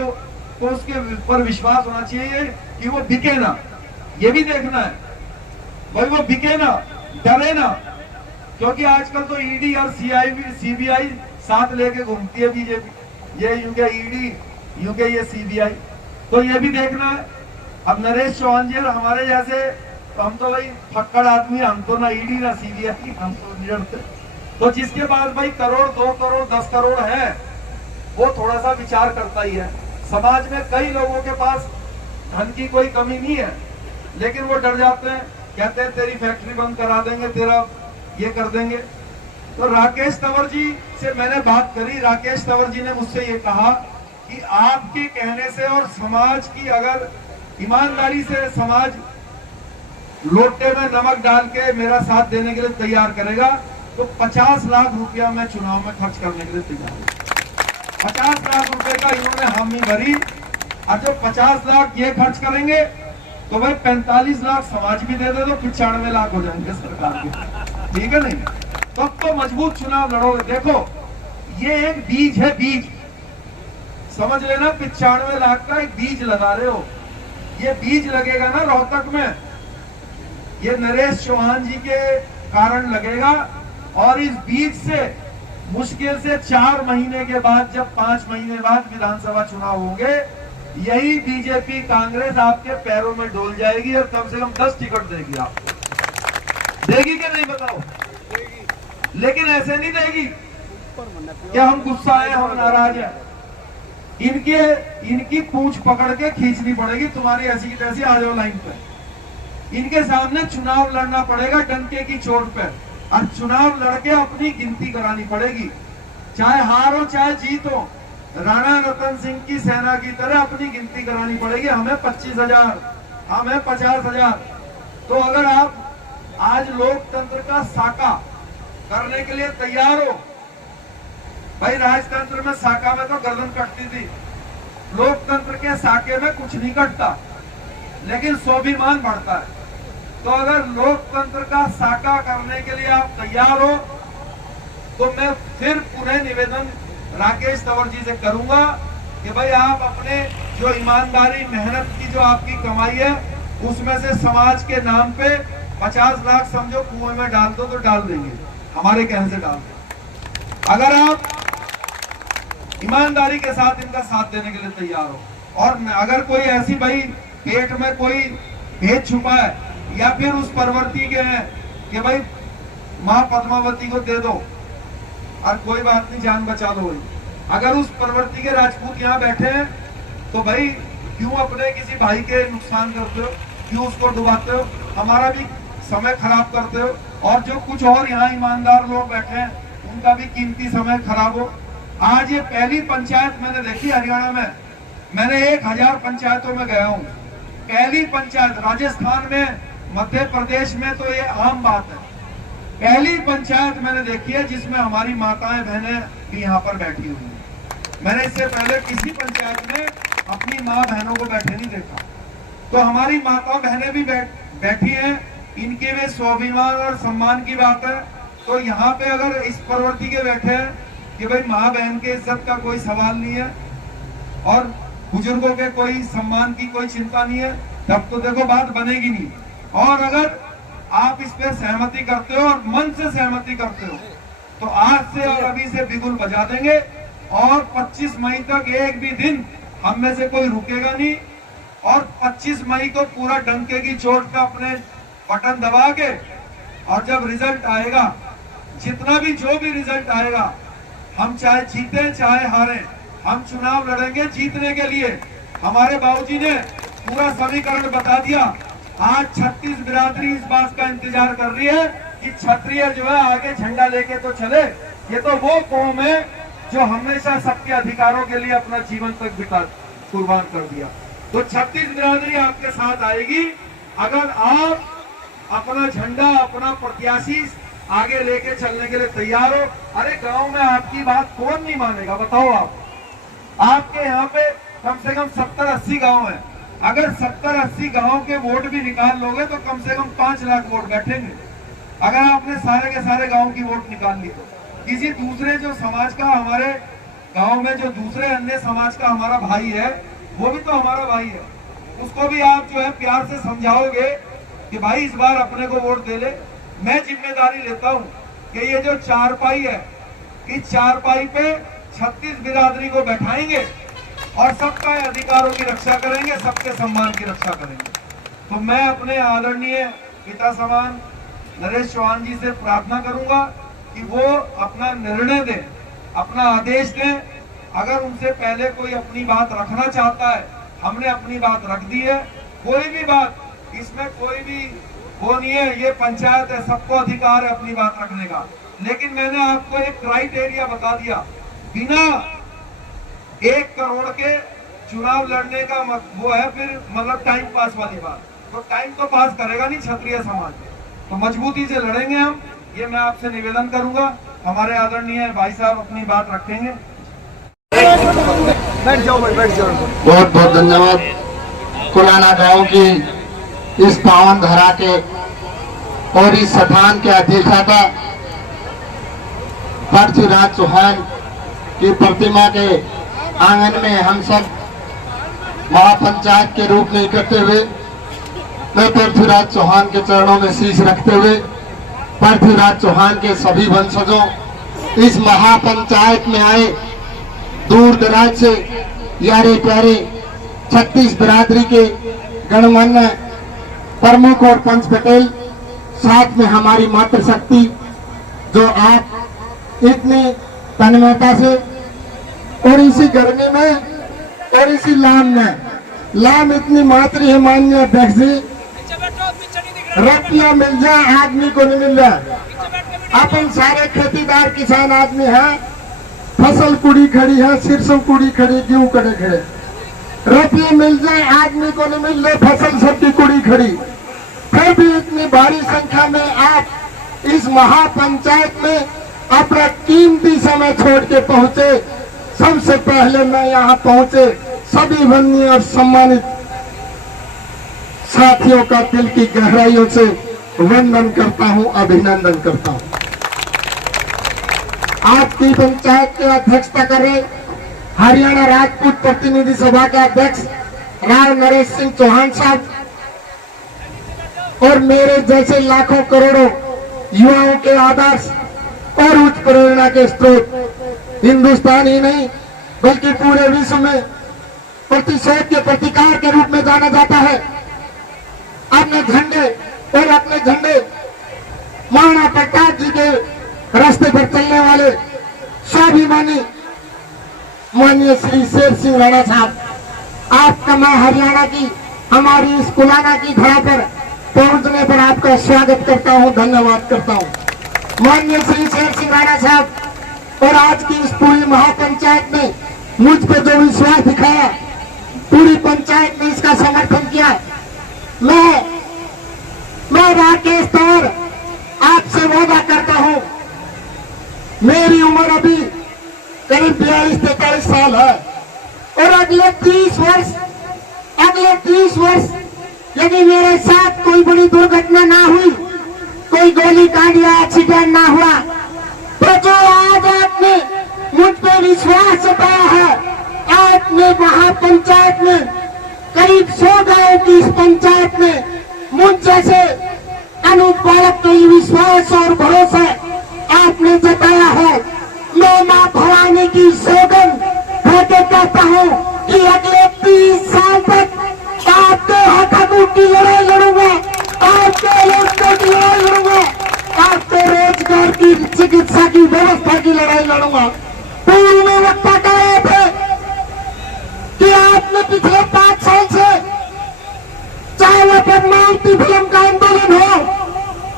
को उसके ऊपर विश्वास होना चाहिए कि वो बिके ना। ये भी देखना है भाई, वो बिके ना, डरे ना, क्योंकि आजकल तो ईडी और सीबीआई साथ लेके घूमती है बीजेपी, ये यूं के ईडी यूं के ये सीबीआई, तो ये भी देखना है। अब नरेश चौहान जी हमारे जैसे, तो हम तो भाई फक्कड़ आदमी, हम तो ना ईडी ना सीबीआई, हम तो नहीं डरते। तो जिसके पास भाई करोड़ 2 करोड़ 10 करोड़ है, वो थोड़ा सा विचार करता ही है। समाज में कई लोगों के पास धन की कोई कमी नहीं है, लेकिन वो डर जाते हैं, कहते हैं तेरी फैक्ट्री बंद करा देंगे, तेरा ये कर देंगे। तो राकेश तंवर जी से मैंने बात करी, राकेश तंवर जी ने मुझसे ये कहा कि आपके कहने से और समाज की अगर ईमानदारी से समाज लोटे में नमक डाल के मेरा साथ देने के लिए तैयार करेगा, तो 50 लाख रुपया मैं चुनाव में खर्च करने के लिए तैयार हूं। 50 लाख रुपए का इन्होंने हामी भरी, और जो 50 लाख ये खर्च करेंगे तो भाई 45 लाख समाज भी दे दे तो 95 लाख हो जाएंगे सरकार के, ठीक है नहीं? तब तो मजबूत चुनाव लड़ोगे। देखो ये एक बीज है, बीज समझ लेना, 95 लाख का एक बीज लगा रहे हो। ये बीज लगेगा ना रोहतक में, ये नरेश चौहान जी के कारण लगेगा, और इस बीज से मुश्किल से 4 महीने के बाद, जब 5 महीने बाद विधानसभा चुनाव होंगे, यही बीजेपी कांग्रेस आपके पैरों में डोल जाएगी और कम से कम 10 टिकट देगी। आप देगी कि नहीं बताओ? लेकिन ऐसे नहीं देगी कि हम गुस्सा है, हम नाराज है। इनकी पूंछ पकड़ के खींचनी पड़ेगी, तुम्हारी ऐसी की तैसी आ जाओ लाइन पे। इनके सामने चुनाव लड़ना पड़ेगा डंके की चोट पर, और चुनाव लड़के अपनी गिनती करानी पड़ेगी, चाहे हार हो चाहे जीत हो। राणा रतन सिंह की सेना की तरह अपनी गिनती करानी पड़ेगी। हमें 25,000, हमें 50,000। तो अगर आप आज लोकतंत्र का साका करने के लिए तैयार हो, भाई राजतंत्र में साका में तो गर्दन कटती थी, लोकतंत्र के साके में कुछ नहीं कटता, लेकिन स्वाभिमान बढ़ता है। तो अगर लोकतंत्र का साका करने के लिए आप तैयार हो, तो मैं फिर पुनः निवेदन राकेश तंवर जी से करूंगा कि भाई आप अपने जो ईमानदारी मेहनत की जो आपकी कमाई है, उसमें से समाज के नाम पे 50 लाख समझो कुएं में डाल दो, तो डाल देंगे, हमारे कहने से डाल दो। अगर आप ईमानदारी के साथ इनका साथ देने के लिए तैयार हो, और अगर कोई ऐसी भाई पेट में कोई भेद छुपा है, या फिर उस परवर्ती के हैं कि भाई माँ पद्मावती को दे दो और कोई बात नहीं जान बचा लो, अगर उस परवर्ती के राजपूत यहाँ बैठे हैं, तो भाई क्यों अपने किसी भाई के नुकसान करते हो, क्यों उसको डुबाते हो, हमारा भी समय खराब करते हो, और जो कुछ और यहाँ ईमानदार लोग बैठे हैं उनका भी कीमती समय खराब हो। आज ये पहली पंचायत मैंने देखी हरियाणा में, मैंने 1000 पंचायतों में गया हूँ, पहली पंचायत राजस्थान में, मध्य प्रदेश में तो ये आम बात है, पहली पंचायत मैंने देखी है जिसमें हमारी माताएं बहनें भी यहाँ पर बैठी हुई हैं। मैंने इससे पहले किसी पंचायत में अपनी माँ बहनों को बैठे नहीं देखा। तो हमारी माता बहनें भी बैठी हैं, इनके में स्वाभिमान और सम्मान की बात है। तो यहाँ पे अगर इस प्रवृत्ति के बैठे हैं कि भाई माँ बहन के इज्जत का कोई सवाल नहीं है और बुजुर्गों के कोई सम्मान की कोई चिंता नहीं है, तब तो देखो बात बनेगी नहीं। और अगर आप इस पे सहमति करते हो और मन से सहमति करते हो, तो आज से और अभी से बिगुल बजा देंगे, और 25 मई तक एक भी दिन हम में से कोई रुकेगा नहीं, और 25 मई को पूरा डंके की चोट पे अपने बटन दबा के, और जब रिजल्ट आएगा, जितना भी जो भी रिजल्ट आएगा, हम चाहे जीते चाहे हारे, हम चुनाव लड़ेंगे जीतने के लिए। हमारे बाबूजी ने पूरा समीकरण बता दिया। आज 36 बिरादरी इस बात का इंतजार कर रही है कि क्षत्रिय जो है आगे झंडा लेके तो चले। ये तो वो कौम है जो हमेशा सबके अधिकारों के लिए अपना जीवन तक बिता कुर्बान कर दिया। तो 36 बिरादरी आपके साथ आएगी अगर आप अपना झंडा, अपना प्रत्याशी आगे लेके चलने के लिए तैयार हो। अरे गांव में आपकी बात कौन नहीं मानेगा, बताओ आप। आपके यहाँ पे कम से कम 70-80 गांव हैं। अगर 70-80 गांव के वोट भी निकाल लोगे तो कम से कम 5 लाख वोट बैठेंगे। अगर आपने सारे के सारे गांव की वोट निकाल ली तो किसी दूसरे जो समाज का, हमारे गांव में जो दूसरे अन्य समाज का हमारा भाई है, वो भी तो हमारा भाई है, उसको भी आप जो है प्यार से समझाओगे कि भाई इस बार अपने को वोट दे ले। मैं जिम्मेदारी लेता हूँ कि ये जो चारपाई है, इस चारपाई पे 36 बिरादरी को बैठाएंगे और सबका अधिकारों की रक्षा करेंगे, सबके सम्मान की रक्षा करेंगे। तो मैं अपने आदरणीय पिता समान नरेश चौहान जी से प्रार्थना करूंगा कि वो अपना निर्णय दें, अपना आदेश दें। अगर उनसे पहले कोई अपनी बात रखना चाहता है, हमने अपनी बात रख दी है। कोई भी बात, इसमें कोई भी वो नहीं है, ये पंचायत है, सबको अधिकार है अपनी बात रखने का। लेकिन मैंने आपको एक क्राइटेरिया बता दिया, बिना 1 करोड़ के चुनाव लड़ने का वो है, फिर मतलब टाइम पास वाली बात। तो टाइम तो पास करेगा नहीं क्षत्रिय समाज, तो मजबूती से लड़ेंगे हम। ये मैं आपसे निवेदन करूंगा। हमारे आदरणीय भाई साहब अपनी बात रखेंगे। बहुत बहुत धन्यवाद। कुलाना गांव की इस पावन धरा के और इस स्थान के अधिष्ठाता पृथ्वीराज चौहान की प्रतिमा के आंगन में हम सब महापंचायत के रूप में इकट्ठे हुए, मैं पृथ्वीराज चौहान के चरणों में शीश रखते हुए पृथ्वीराज चौहान के सभी वंशजों, इस महापंचायत में आए दूर दराज से यारे प्यारे 36 बिरादरी के गणमान्य प्रमुख और पंच पटेल, साथ में हमारी मातृशक्ति जो आप इतनी तन्मयता से और इसी गर्मी में और इसी लाम में, लाम इतनी मातृ है माननीय अध्यक्ष जी, रुपया मिल जाए आदमी को नहीं मिल रहा। अपन सारे खेतीदार किसान आदमी हैं, फसल कुड़ी खड़ी है, सिरसों कुड़ी खड़ी, गेहूं कड़े खड़े, रुपये मिल जाए आदमी को नहीं मिल रहे, फसल सबकी कुड़ी खड़ी। फिर भी इतनी भारी संख्या में आप इस महापंचायत में अपना कीमती समय छोड़ के पहुंचे। सबसे पहले मैं यहाँ पहुंचे सभी वन्य और सम्मानित साथियों का दिल की गहराइयों से वंदन करता हूं, अभिनंदन करता हूं। आपकी पंचायत की अध्यक्षता कर रहे हरियाणा राजपूत प्रतिनिधि सभा के अध्यक्ष राव नरेश सिंह चौहान साहब और मेरे जैसे लाखों करोड़ों युवाओं के आदर्श और उच्च प्रेरणा के स्रोत हिंदुस्तान ही नहीं बल्कि पूरे विश्व में प्रतिशोध के प्रतिकार के रूप में जाना जाता है। अपने झंडे और अपने झंडे महाराणा प्रताप जी के रास्ते पर चलने वाले स्वाभिमानी माननीय श्री शेर सिंह राणा साहब, आपका मैं हरियाणा की हमारी इस कुलाना की धरा पर पहुंचने पर आपका स्वागत करता हूं, धन्यवाद करता हूं। माननीय श्री शेर सिंह राणा साहब और आज की इस पूरी महापंचायत में मुझ पे जो विश्वास दिखाया, पूरी पंचायत ने इसका समर्थन किया। मैं राकेश तौर आपसे वादा करता हूं, मेरी उम्र अभी करीब 42-43 साल है और अगले 30 वर्ष यदि मेरे साथ कोई बड़ी दुर्घटना ना हुई, कोई गोली कांड या एक्सीडेंट ना हुआ, तो जो आज आपने मुझ पे विश्वास जताया है, आपने महापंचायत में करीब 100 गांवों की इस पंचायत में मुझ जैसे अनुज बालक के विश्वास और भरोसा आपने जताया है। मैं मां भवानी की सौगंध खाके कहता हूँ कि अगले 30 साल तक आपके हकों की लड़ाई लड़ूंगा, आपके रोजगार की लड़ाई लड़ूंगा, आपके रोजगार की चिकित्सा की व्यवस्था की लड़ाई लड़ूंगा। पूर्व में वक्ता कह रहे थे कि आपने पिछले 5 साल से चाहे वो पद्मावती फिल्म का आंदोलन हो,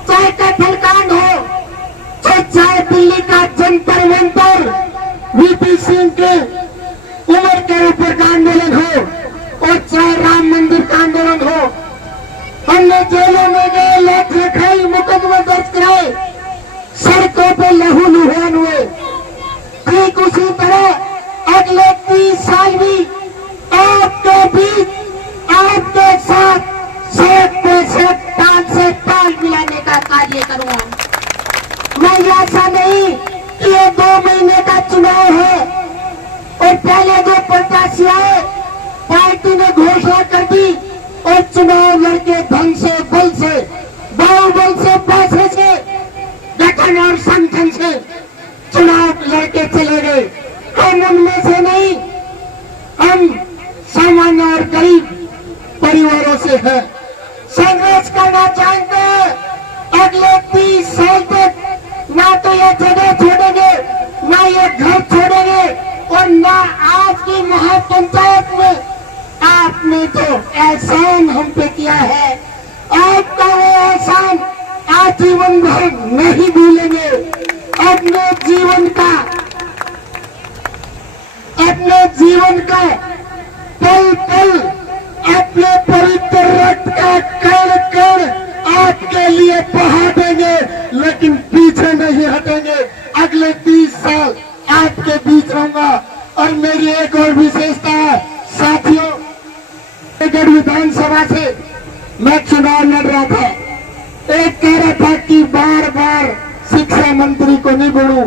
चाहे कैथल कांड हो, चाहे दिल्ली का जंतर मंतर वीपी सिंह के उम्र के ऊपर का आंदोलन हो और चाहे राम मंदिर का आंदोलन हो, हमने जेलों में गए, लाठ रखाई, मुकदमे दर्ज कराए, सड़कों पे लहू लुहान हुए। ठीक उसी तरह अगले 30 साल भी आपके बीच, आपके साथ सड़क पे से ताल मिलाने का कार्य करूंगा। मैं ऐसा नहीं कि ये 2 महीने का चुनाव है और पहले जो प्रत्याशी आए पार्टी ने घोषणा कर दी और चुनाव लड़के धन से, बल से, बाहुबल से, पैसे से, गठन और संगठन से चुनाव लड़के चले गए। हम उनमें से नहीं, हम सामान्य और गरीब परिवारों से हैं, संघर्ष करना चाहते हैं। अगले 30 साल तक ना तो ये जगह छोड़ेंगे, ना ये घर छोड़ेंगे और ना आज की महापंचायत में आपने जो एहसान हम पे किया है, आपका वो एहसान आजीवन भर नहीं भूलेंगे। अपने जीवन का पल पल अपने पवित्र रक्त का कण कण आपके लिए बहा देंगे, लेकिन पीछे नहीं हटेंगे। अगले 30 साल आपके बीच रहूंगा। और मेरी एक और विशेषता है साथियों, नगर विधानसभा से मैं चुनाव लड़ रहा था, एक कह रहा था कि बार बार शिक्षा मंत्री को नहीं बढ़ू,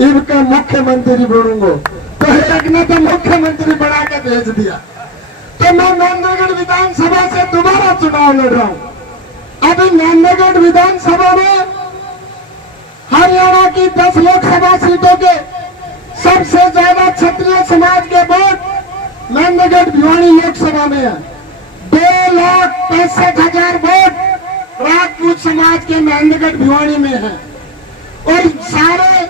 इनका मुख्यमंत्री बढ़ूंगा, तो एक ने तो मुख्यमंत्री बना के भेज दिया। तो मैं नंदगढ़ विधानसभा से दोबारा चुनाव लड़ रहा हूं। अभी नंदगढ़ विधानसभा में हरियाणा की 10 लोकसभा सीटों के सबसे ज्यादा क्षत्रिय समाज के वोट नंदगढ़ भिवानी लोकसभा में है। 2,65,000 वोट राजपूत समाज के नंदगढ़ भिवानी में है और सारे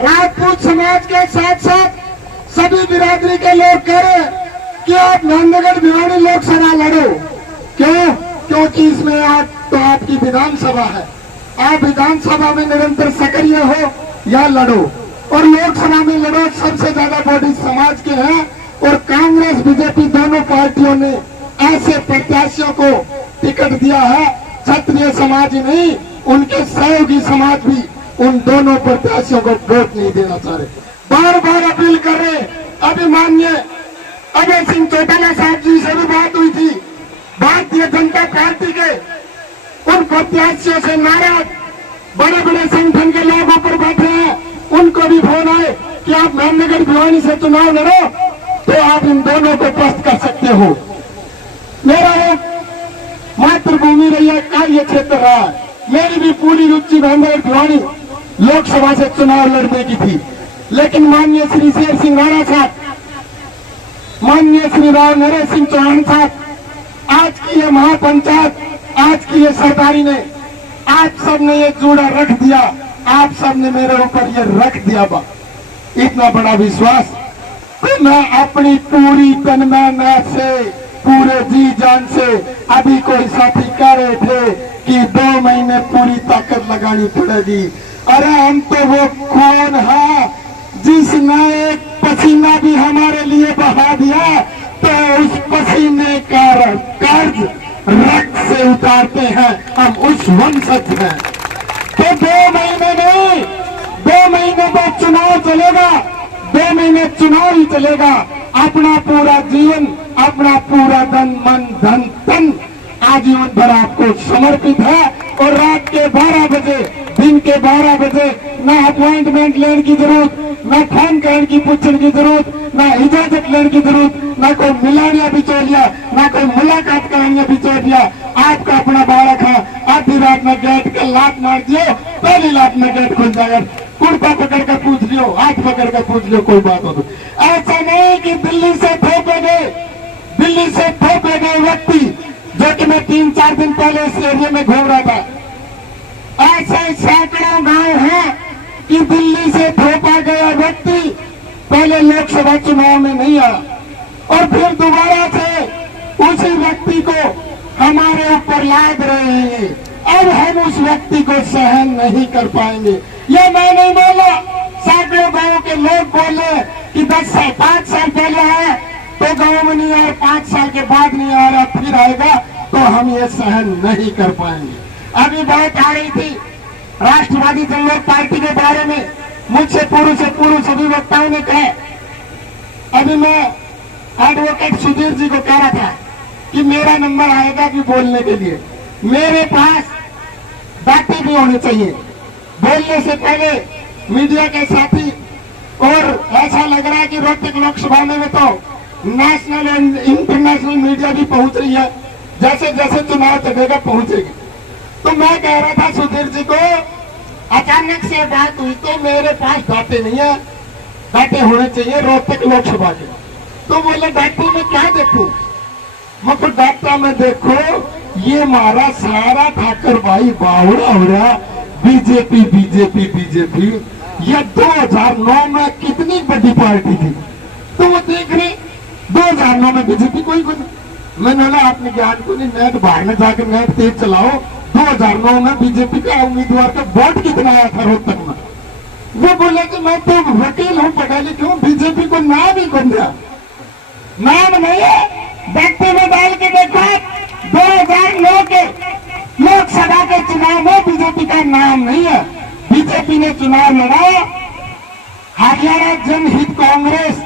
राजपूत समाज के साथ साथ सभी बिरादरी के लोग कह रहे हैं कि आप नंदगढ़ भिवानी लोकसभा लड़ो। क्यों? क्योंकि इसमें आप तो आपकी विधानसभा है। आप विधानसभा में निरंतर सक्रिय हो या लड़ो, और लोकसभा में लड़ो। सबसे ज्यादा बॉडी समाज के हैं, और कांग्रेस बीजेपी दोनों पार्टियों ने ऐसे प्रत्याशियों को टिकट दिया है, क्षत्रिय समाज ही नहीं, उनके सहयोगी समाज भी उन दोनों प्रत्याशियों को वोट नहीं देना चाह रहे। बार बार अपील कर रहे। अभी माननीय अजय सिंह चौटाला साहब जी से भी बात हुई थी। भारतीय जनता पार्टी के उन प्रत्याशियों से नाराज बड़े बड़े संगठन के लोग ऊपर बैठे हैं, उनको भी फोन आए कि आप मेहनगर भिवानी से चुनाव लड़ो तो आप इन दोनों को पस्त कर सकते हो। मेरा एक मातृभूमि रही है, कार्य क्षेत्र रहा है। मेरी भी पूरी रुचि मेहनगर भिवानी लोकसभा से चुनाव लड़ने की थी, लेकिन माननीय श्री शेर सिंह राणा साहब, माननीय श्री राव नरेश सिंह चौहान साहब, आज की ये महापंचायत, आज की ये सरदारी ने आप सब ने ये जूड़ा रख दिया, आप सब ने मेरे ऊपर ये रख दिया बा इतना बड़ा विश्वास। तो मैं अपनी पूरी तन्मय से, पूरे जी जान से, अभी कोई साथी कह रहे थे कि 2 महीने पूरी ताकत लगानी पड़ेगी। अरे हम तो वो कौन है जिसने एक पसीना भी हमारे लिए बहा दिया, तो उस पसीने का कर्ज रक्त से उतारते हैं, हम उस वंशज हैं। तो 2 महीने नहीं, 2 महीने तो चुनाव चलेगा, 2 महीने चुनाव ही चलेगा। अपना पूरा जीवन, अपना पूरा धन तन आजीवन भर आपको समर्पित है। और रात के 12 बजे, दिन के 12 बजे ना अपॉइंटमेंट लेने की जरूरत, ना फोन करने की पूछने की जरूरत, ना इजाजत लेने की जरूरत, ना कोई मिलानिया बिचौलिया, ना कोई मुलाकात करानिया बिचौलिया। आपका अपना बालक है, आधी रात में गेट का लात मार दियो, पहली लात में गेट खुल जाएगा। कुर्ता पकड़ कर पूछ लियो, हाथ पकड़ कर पूछ लियो, कोई बात हो तो। ऐसा नहीं कि दिल्ली से थोपे गए व्यक्ति, जो कि मैं 3-4 दिन पहले इस एरिया में घूम रहा था, ऐसे सैकड़ों गांव हैं कि दिल्ली से थोपा गया व्यक्ति पहले लोकसभा चुनाव में नहीं आया, और फिर दोबारा से उसी व्यक्ति को हमारे ऊपर लाद रहे हैं। अब हम उस व्यक्ति को सहन नहीं कर पाएंगे। ये मैं नहीं बोला, सैकड़ों गांव के लोग बोले कि 5 साल पहले है तो गांव में नहीं आया, 5 साल के बाद नहीं आ रहा, फिर आएगा, तो हम ये सहन नहीं कर पाएंगे। अभी बात आ रही थी राष्ट्रवादी जनलोक पार्टी के बारे में, मुझसे पूर्व सभी वक्ताओं ने कहा। अभी मैं एडवोकेट सुधीर जी को कह रहा था कि मेरा नंबर आएगा कि बोलने के लिए, मेरे पास बातें भी होनी चाहिए बोलने से पहले। मीडिया के साथी, और ऐसा लग रहा है कि रोहतक लोकसभा में तो नेशनल एंड इंटरनेशनल मीडिया भी पहुंच रही है, जैसे जैसे चुनाव चलेगा पहुंचेगी। तो मैं कह रहा था सुधीर जी को, अचानक से बात हुई तो मेरे पास बातें नहीं है, बातें होने चाहिए रोहतक लोकसभा के। तो बोले डाटा में क्या देखूं? मतलब डाटा में देखो, ये हमारा सारा ठाकर भाई बावड़ा हो रहा, बीजेपी बीजेपी बीजेपी। ये 2009 में कितनी बड़ी पार्टी थी, तो वो देख रहे 2009 में बीजेपी कोई मैंने बोला आपने ज्ञान को नहीं, नेट बाहर में जाकर नेट तेज चलाओ। 2009 में बीजेपी का उम्मीदवार का वोट कितना आया था रोहतक में? वो बोले कि मैं तो वकील हूँ, पढ़ा लिखा हूँ, बीजेपी को नाम ही कौन दिया? नाम नहीं है, व्यक्ति में डाल के देखो। 2009 के लोकसभा के चुनाव में बीजेपी का नाम नहीं है। बीजेपी ने चुनाव लड़ा, हरियाणा जनहित कांग्रेस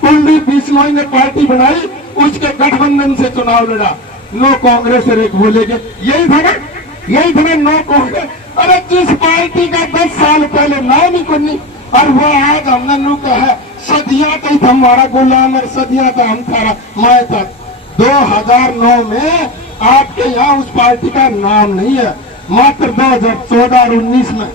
कुलदीप बिश्नोई ने पार्टी बनाई, उसके गठबंधन से चुनाव लड़ा। नो कांग्रेस एक बोलेगे, यही था ना, यही था नो कांग्रेस। अरे जिस पार्टी का 10 साल पहले नाम ही कोई नहीं, और वो आज हमने नु कहा सदियां तक हमारा गुलाम और सदियां तक हम थारा मैं तक। 2009 में आपके यहाँ उस पार्टी का नाम नहीं है। मात्र 2014 और 19 में,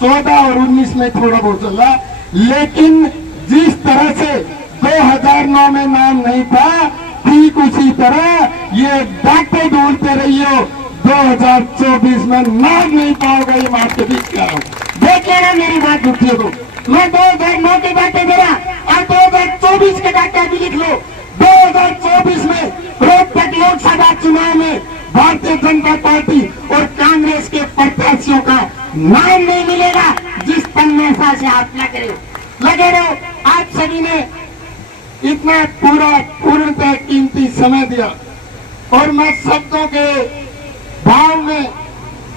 14 और 19 में थोड़ा बहुत चला, लेकिन जिस तरह से 2009 में नाम नहीं था, ठीक उसी तरह ये बातें ढूंढते रहिए, 2024 में नाम नहीं पाओगे। ये मैं आपके बीच कह रहा हूँ, देख लेना मेरी बात उठिए तो। मैं 2009 की बातें दे रहा, और 2024 के डाटा भी लिख लो। 2024 में रोहतक लोकसभा चुनाव में भारतीय जनता पार्टी और कांग्रेस के प्रत्याशियों का नाम नहीं मिलेगा जिस तन्मयता से आप लगे रहो। आप सभी ने इतना पूर्णतः कीमती समय दिया और मैं शब्दों के भाव में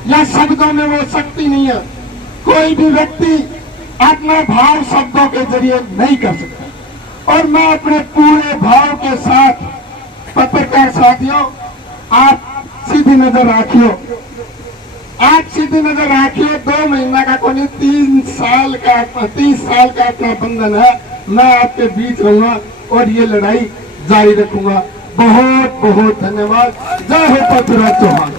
या शब्दों में वो शक्ति नहीं है, कोई भी व्यक्ति अपना भाव शब्दों के जरिए नहीं कर सकता। और मैं अपने पूरे भाव के साथ पत्रकार साथियों, आप सीधी नजर रखियो, आप सीधी नजर रखियो। 2 महीना का कोई 30 साल का अपना बंधन है। मैं आपके बीच रहूंगा और ये लड़ाई जारी रखूंगा। बहुत बहुत धन्यवाद। जय हो पृथ्वीराज चौहान।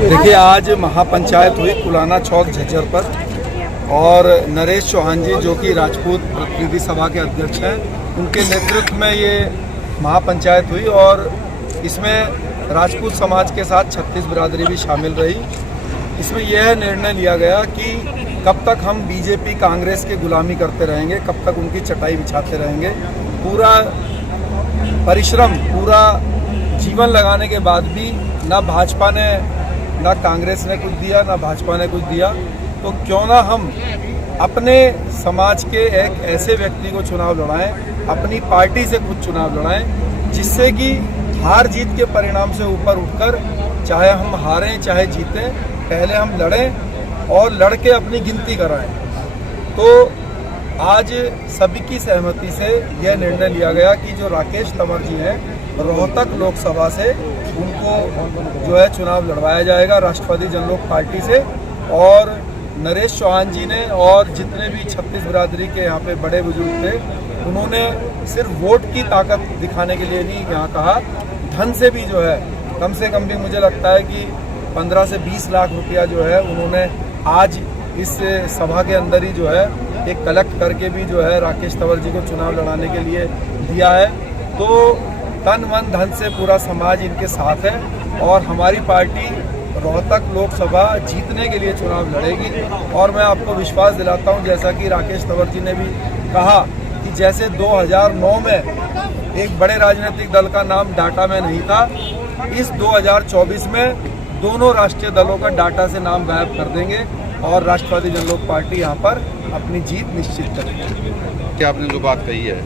देखिए, आज महापंचायत हुई कुलाना चौक झज्जर पर और नरेश चौहान जी जो कि राजपूत प्रतिनिधि सभा के अध्यक्ष हैं, उनके नेतृत्व में ये महापंचायत हुई और इसमें राजपूत समाज के साथ 36 बिरादरी भी शामिल रही। इसमें यह निर्णय लिया गया कि कब तक हम बीजेपी कांग्रेस की गुलामी करते रहेंगे, कब तक उनकी चटाई बिछाते रहेंगे। पूरा परिश्रम, पूरा जीवन लगाने के बाद भी ना भाजपा ने, ना कांग्रेस ने कुछ दिया, ना भाजपा ने कुछ दिया। तो क्यों ना हम अपने समाज के एक ऐसे व्यक्ति को चुनाव लड़ाएं, अपनी पार्टी से खुद चुनाव लड़ाएं, जिससे कि हार जीत के परिणाम से ऊपर उठकर चाहे हम हारें चाहे जीतें, पहले हम लड़ें और लड़के अपनी गिनती कराएं। तो आज सभी की सहमति से यह निर्णय लिया गया कि जो राकेश तंवर जी हैं रोहतक लोकसभा से, उनको जो है चुनाव लड़वाया जाएगा राष्ट्रवादी जनलोक पार्टी से। और नरेश चौहान जी ने और जितने भी 36 बिरादरी के यहाँ पे बड़े बुजुर्ग थे, उन्होंने सिर्फ वोट की ताकत दिखाने के लिए नहीं यहाँ कहा, धन से भी जो है कम से कम भी मुझे लगता है कि 15 से 20 लाख रुपया जो है उन्होंने आज इस सभा के अंदर ही जो है एक कलेक्ट करके भी जो है राकेश तंवर जी को चुनाव लड़ाने के लिए दिया है। तो तन मन धन से पूरा समाज इनके साथ है और हमारी पार्टी रोहतक लोकसभा जीतने के लिए चुनाव लड़ेगी। और मैं आपको विश्वास दिलाता हूं, जैसा कि राकेश तंवर जी ने भी कहा कि जैसे 2009 में एक बड़े राजनीतिक दल का नाम डाटा में नहीं था, इस 2024 में दोनों राष्ट्रीय दलों का डाटा से नाम गायब कर देंगे और राष्ट्रवादी जनलोक पार्टी यहाँ पर अपनी जीत निश्चित करेगी। क्या आपने जो बात कही है,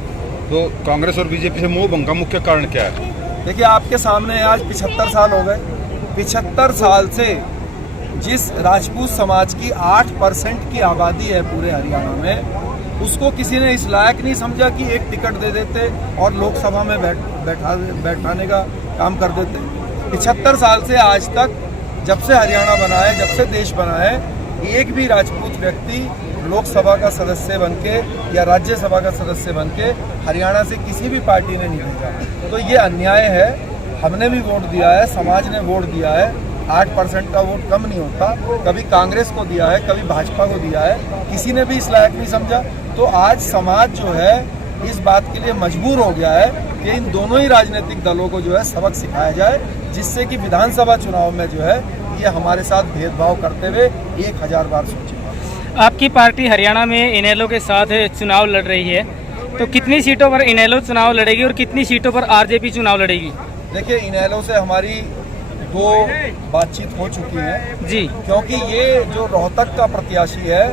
तो कांग्रेस और बीजेपी से मोह भंग का मुख्य कारण क्या है? देखिए, आपके सामने आज 75 साल हो गए। 75 साल से जिस राजपूत समाज की 8% की आबादी है पूरे हरियाणा में, उसको किसी ने इस लायक नहीं समझा कि एक टिकट दे देते और लोकसभा में बैठाने का काम कर देते। 75 साल से आज तक, जब से हरियाणा बना है, जब से देश बना है, एक भी राजपूत व्यक्ति लोकसभा का सदस्य बनके या राज्यसभा का सदस्य बनके हरियाणा से किसी भी पार्टी ने नहीं भेजा। तो ये अन्याय है। हमने भी वोट दिया है, समाज ने वोट दिया है। 8% का वोट कम नहीं होता। कभी कांग्रेस को दिया है, कभी भाजपा को दिया है, किसी ने भी इस लायक नहीं समझा। तो आज समाज जो है इस बात के लिए मजबूर हो गया है कि इन दोनों ही राजनीतिक दलों को जो है सबक सिखाया जाए, जिससे कि विधानसभा चुनाव में जो है ये हमारे साथ भेदभाव करते हुए 1000 बार सोचे। आपकी पार्टी हरियाणा में इनेलो के साथ चुनाव लड़ रही है, तो कितनी सीटों पर इनेलो चुनाव लड़ेगी और कितनी सीटों पर आरजेपी चुनाव लड़ेगी? देखिए, इनेलो से हमारी 2 बातचीत हो चुकी है जी, क्योंकि ये जो रोहतक का प्रत्याशी है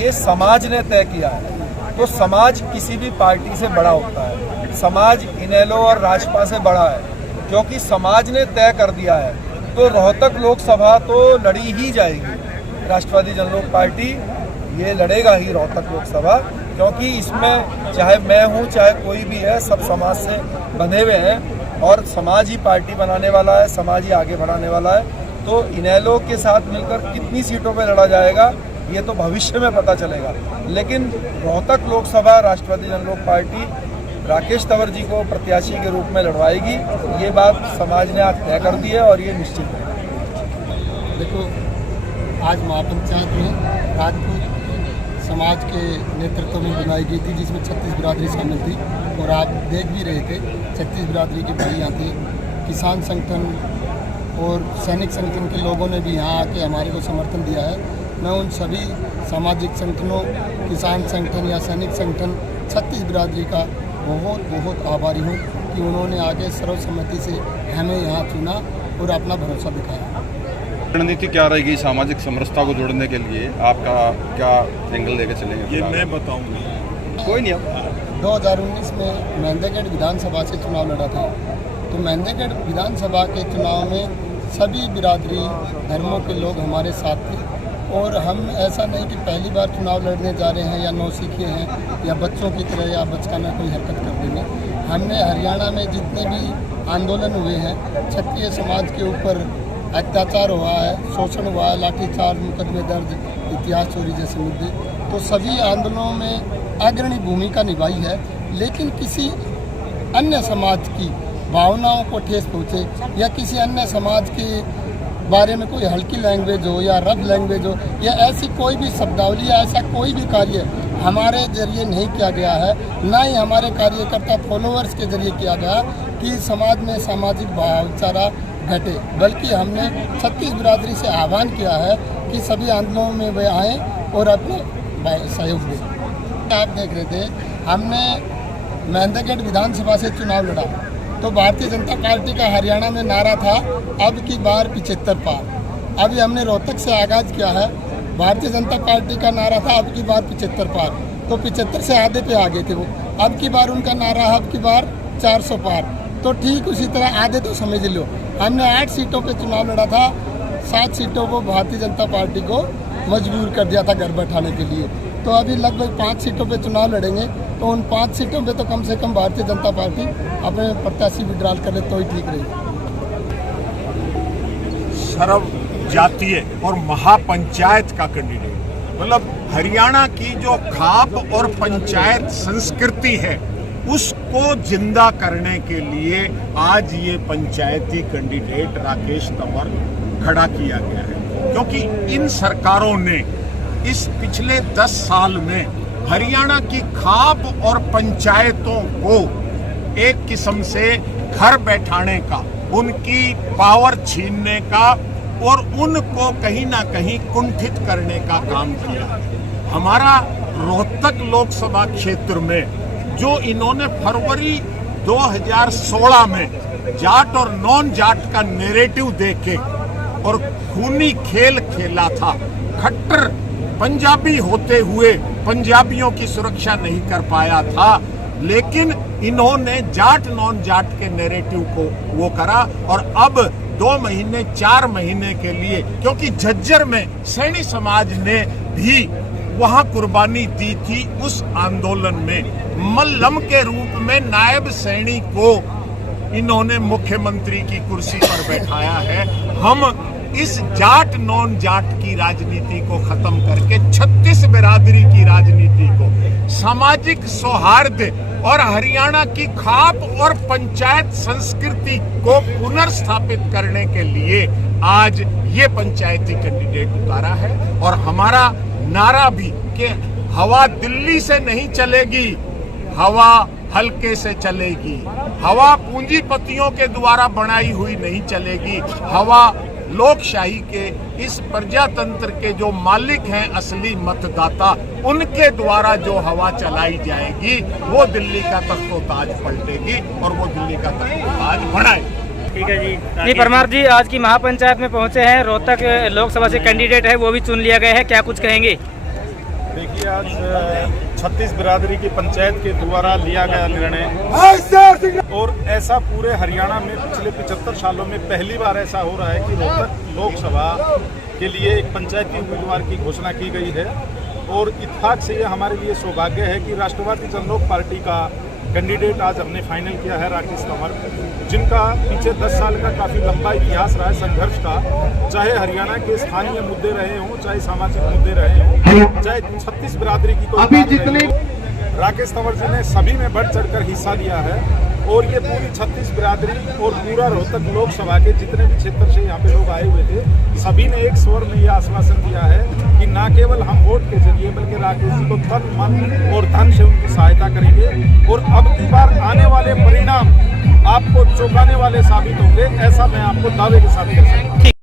ये समाज ने तय किया है। तो समाज किसी भी पार्टी से बड़ा होता है, समाज इनेलो और राजपा से बड़ा है, क्योंकि समाज ने तय कर दिया है। तो रोहतक लोकसभा तो लड़ी ही जाएगी। राष्ट्रवादी जनलोक पार्टी ये लड़ेगा ही रोहतक लोकसभा, क्योंकि इसमें चाहे मैं हूँ चाहे कोई भी है, सब समाज से बंधे हुए हैं और समाज ही पार्टी बनाने वाला है, समाज ही आगे बढ़ाने वाला है। तो इनेलो के साथ मिलकर कितनी सीटों पर लड़ा जाएगा ये तो भविष्य में पता चलेगा, लेकिन रोहतक लोकसभा राष्ट्रवादी जनलोक पार्टी राकेश तंवर जी को प्रत्याशी के रूप में लड़वाएगी। ये बात समाज ने आज तय कर दी है और ये निश्चित है। देखो, आज महापंचायत में राजपूत समाज के नेतृत्व में बनाई गई थी, जिसमें 36 बिरादरी शामिल थी और आप देख भी रहे थे 36 बिरादरी की भाइयाँ थी। किसान संगठन और सैनिक संगठन के लोगों ने भी यहाँ आके हमारे को समर्थन दिया है। मैं उन सभी सामाजिक संगठनों, किसान संगठन या सैनिक संगठन 36 बिरादरी का बहुत बहुत आभारी हूँ कि कि उन्होंने आगे सर्वसम्मति से हमें यहाँ चुना और अपना भरोसा दिखाया। रणनीति क्या रहेगी सामाजिक समरसता को जोड़ने के लिए? आपका क्या एंगल लेके चलेंगे? ये मैं बताऊंगा। कोई नहीं। अब 2019 में मेंदीगढ़ विधानसभा से चुनाव लड़ा था, तो मेंदीगढ़ विधानसभा के चुनाव में सभी बिरादरी धर्मों के लोग हमारे साथ थे और हम ऐसा नहीं कि पहली बार चुनाव लड़ने जा रहे हैं या नौसीखे हैं या बच्चों की तरह या बचकाना कोई हरकत कर देंगे। हमने हरियाणा में जितने भी आंदोलन हुए हैं, क्षत्रिय समाज के ऊपर अत्याचार हुआ है, शोषण हुआ है, लाठीचार्ज, मुकदमे दर्ज, इतिहास चोरी जैसे मुद्दे, तो सभी आंदोलनों में अग्रणी भूमिका निभाई है। लेकिन किसी अन्य समाज की भावनाओं को ठेस पहुँचे या किसी अन्य समाज के बारे में कोई हल्की लैंग्वेज हो या रफ लैंग्वेज हो या ऐसी कोई भी शब्दावली या ऐसा कोई भी कार्य हमारे जरिए नहीं किया गया है, ना ही हमारे कार्यकर्ता फॉलोअर्स के जरिए किया गया कि समाज में सामाजिक भाईचारा घटे, बल्कि हमने 36 बिरादरी से आह्वान किया है कि सभी आंदोलनों में वे आएँ और अपने सहयोग दें। आप देख रहे थे, हमने मेंदीगढ़ विधानसभा से चुनाव लड़ा तो भारतीय जनता पार्टी का हरियाणा में नारा था, अब की बार 75 पार। अभी हमने रोहतक से आगाज़ किया है, भारतीय जनता पार्टी का नारा था अब की बार 75 पार, तो 75 से आधे पे आ गए थे वो। अब की बार उनका नारा है अब की बार 400 पार, तो ठीक उसी तरह आधे तो समझ लो। हमने 8 सीटों पे चुनाव लड़ा था, 7 सीटों को भारतीय जनता पार्टी को मजबूर कर दिया था घर बैठाने के लिए। तो अभी लगभग 5 सीटों पे चुनाव लड़ेंगे, तो उन 5 सीटों पे तो कम से कम भारतीय जनता पार्टी अपने प्रत्याशी विड्रॉल करे तो ही ठीक रहेगी। सर्व जातीय और महापंचायत का कैंडिडेट, मतलब हरियाणा की जो खाप और पंचायत संस्कृति है उसको जिंदा करने के लिए आज ये पंचायती कैंडिडेट राकेश तंवर खड़ा किया गया है। क्योंकि इन सरकारों ने इस पिछले 10 साल में हरियाणा की खाप और पंचायतों को एक किस्म से घर बैठाने का, उनकी पावर छीनने का और उनको कहीं ना कहीं कुंठित करने का काम किया। हमारा रोहतक लोकसभा क्षेत्र में जो इन्होंने फरवरी 2016 में जाट और नॉन जाट का नैरेटिव देके और खूनी खेल खेला था, खट्टर पंजाबी होते हुए पंजाबियों की सुरक्षा नहीं कर पाया था, लेकिन इन्होंने जाट नॉन जाट के नैरेटिव को वो करा और अब 2 महीने 4 महीने के लिए, क्योंकि झज्जर में सैनी समाज ने भी वहां कुर्बानी दी थी, उस आंदोलन में मल्लम के रूप में नायब सैनी को इन्होंने मुख्यमंत्री की कुर्सी पर बैठाया है। हम इस जाट नॉन जाट की राजनीति को खत्म करके 36 बिरादरी की राजनीति को, सामाजिक सौहार्द और हरियाणा की खाप और पंचायत संस्कृति को पुनर्स्थापित करने के लिए आज ये पंचायती कैंडिडेट उतारा है। और हमारा नारा भी कि हवा दिल्ली से नहीं चलेगी, हवा हल्के से चलेगी, हवा पूंजीपतियों के द्वारा बनाई हुई नहीं चलेगी, हवा लोकशाही के इस प्रजातंत्र के जो मालिक हैं असली मतदाता, उनके द्वारा जो हवा चलाई जाएगी वो दिल्ली का तख्तो-ताज पलटेगी और वो दिल्ली का तख्तो-ताज बढ़ाएगी। ठीक है जी। परमार जी आज की महापंचायत में पहुंचे हैं, रोहतक लोकसभा से कैंडिडेट है वो भी चुन लिया गया है, क्या कुछ कहेंगे? देखिए, आज 36 बिरादरी की पंचायत के द्वारा लिया गया निर्णय और ऐसा पूरे हरियाणा में पिछले 75 सालों में पहली बार ऐसा हो रहा है कि रोहतक लोकसभा के लिए एक पंचायती उम्मीदवार की घोषणा की गई है। और इत्तेफाक से ये हमारे लिए सौभाग्य है कि राष्ट्रवादी जनलोक पार्टी का कैंडिडेट आज हमने फाइनल किया है राकेश तंवर, जिनका पीछे 10 साल का काफ़ी लंबा इतिहास रहा है संघर्ष का, चाहे हरियाणा के स्थानीय मुद्दे रहे हों, चाहे सामाजिक मुद्दे रहे हों, चाहे 36 बिरादरी की कोई अभी जितने राकेश तंवर जी ने सभी में बढ़ चढ़कर हिस्सा लिया है। और ये पूरी 36 बिरादरी और पूरा रोहतक लोकसभा के जितने भी क्षेत्र से यहाँ पे लोग आए हुए थे, सभी ने एक स्वर में यह आश्वासन दिया है कि न केवल हम वोट के जरिए बल्कि राकेश जी को तन मन और धन से उनकी सहायता करेंगे और अब की बार आने वाले परिणाम आपको चौंकाने वाले साबित होंगे, ऐसा मैं आपको दावे के साथ कह सकता हूँ।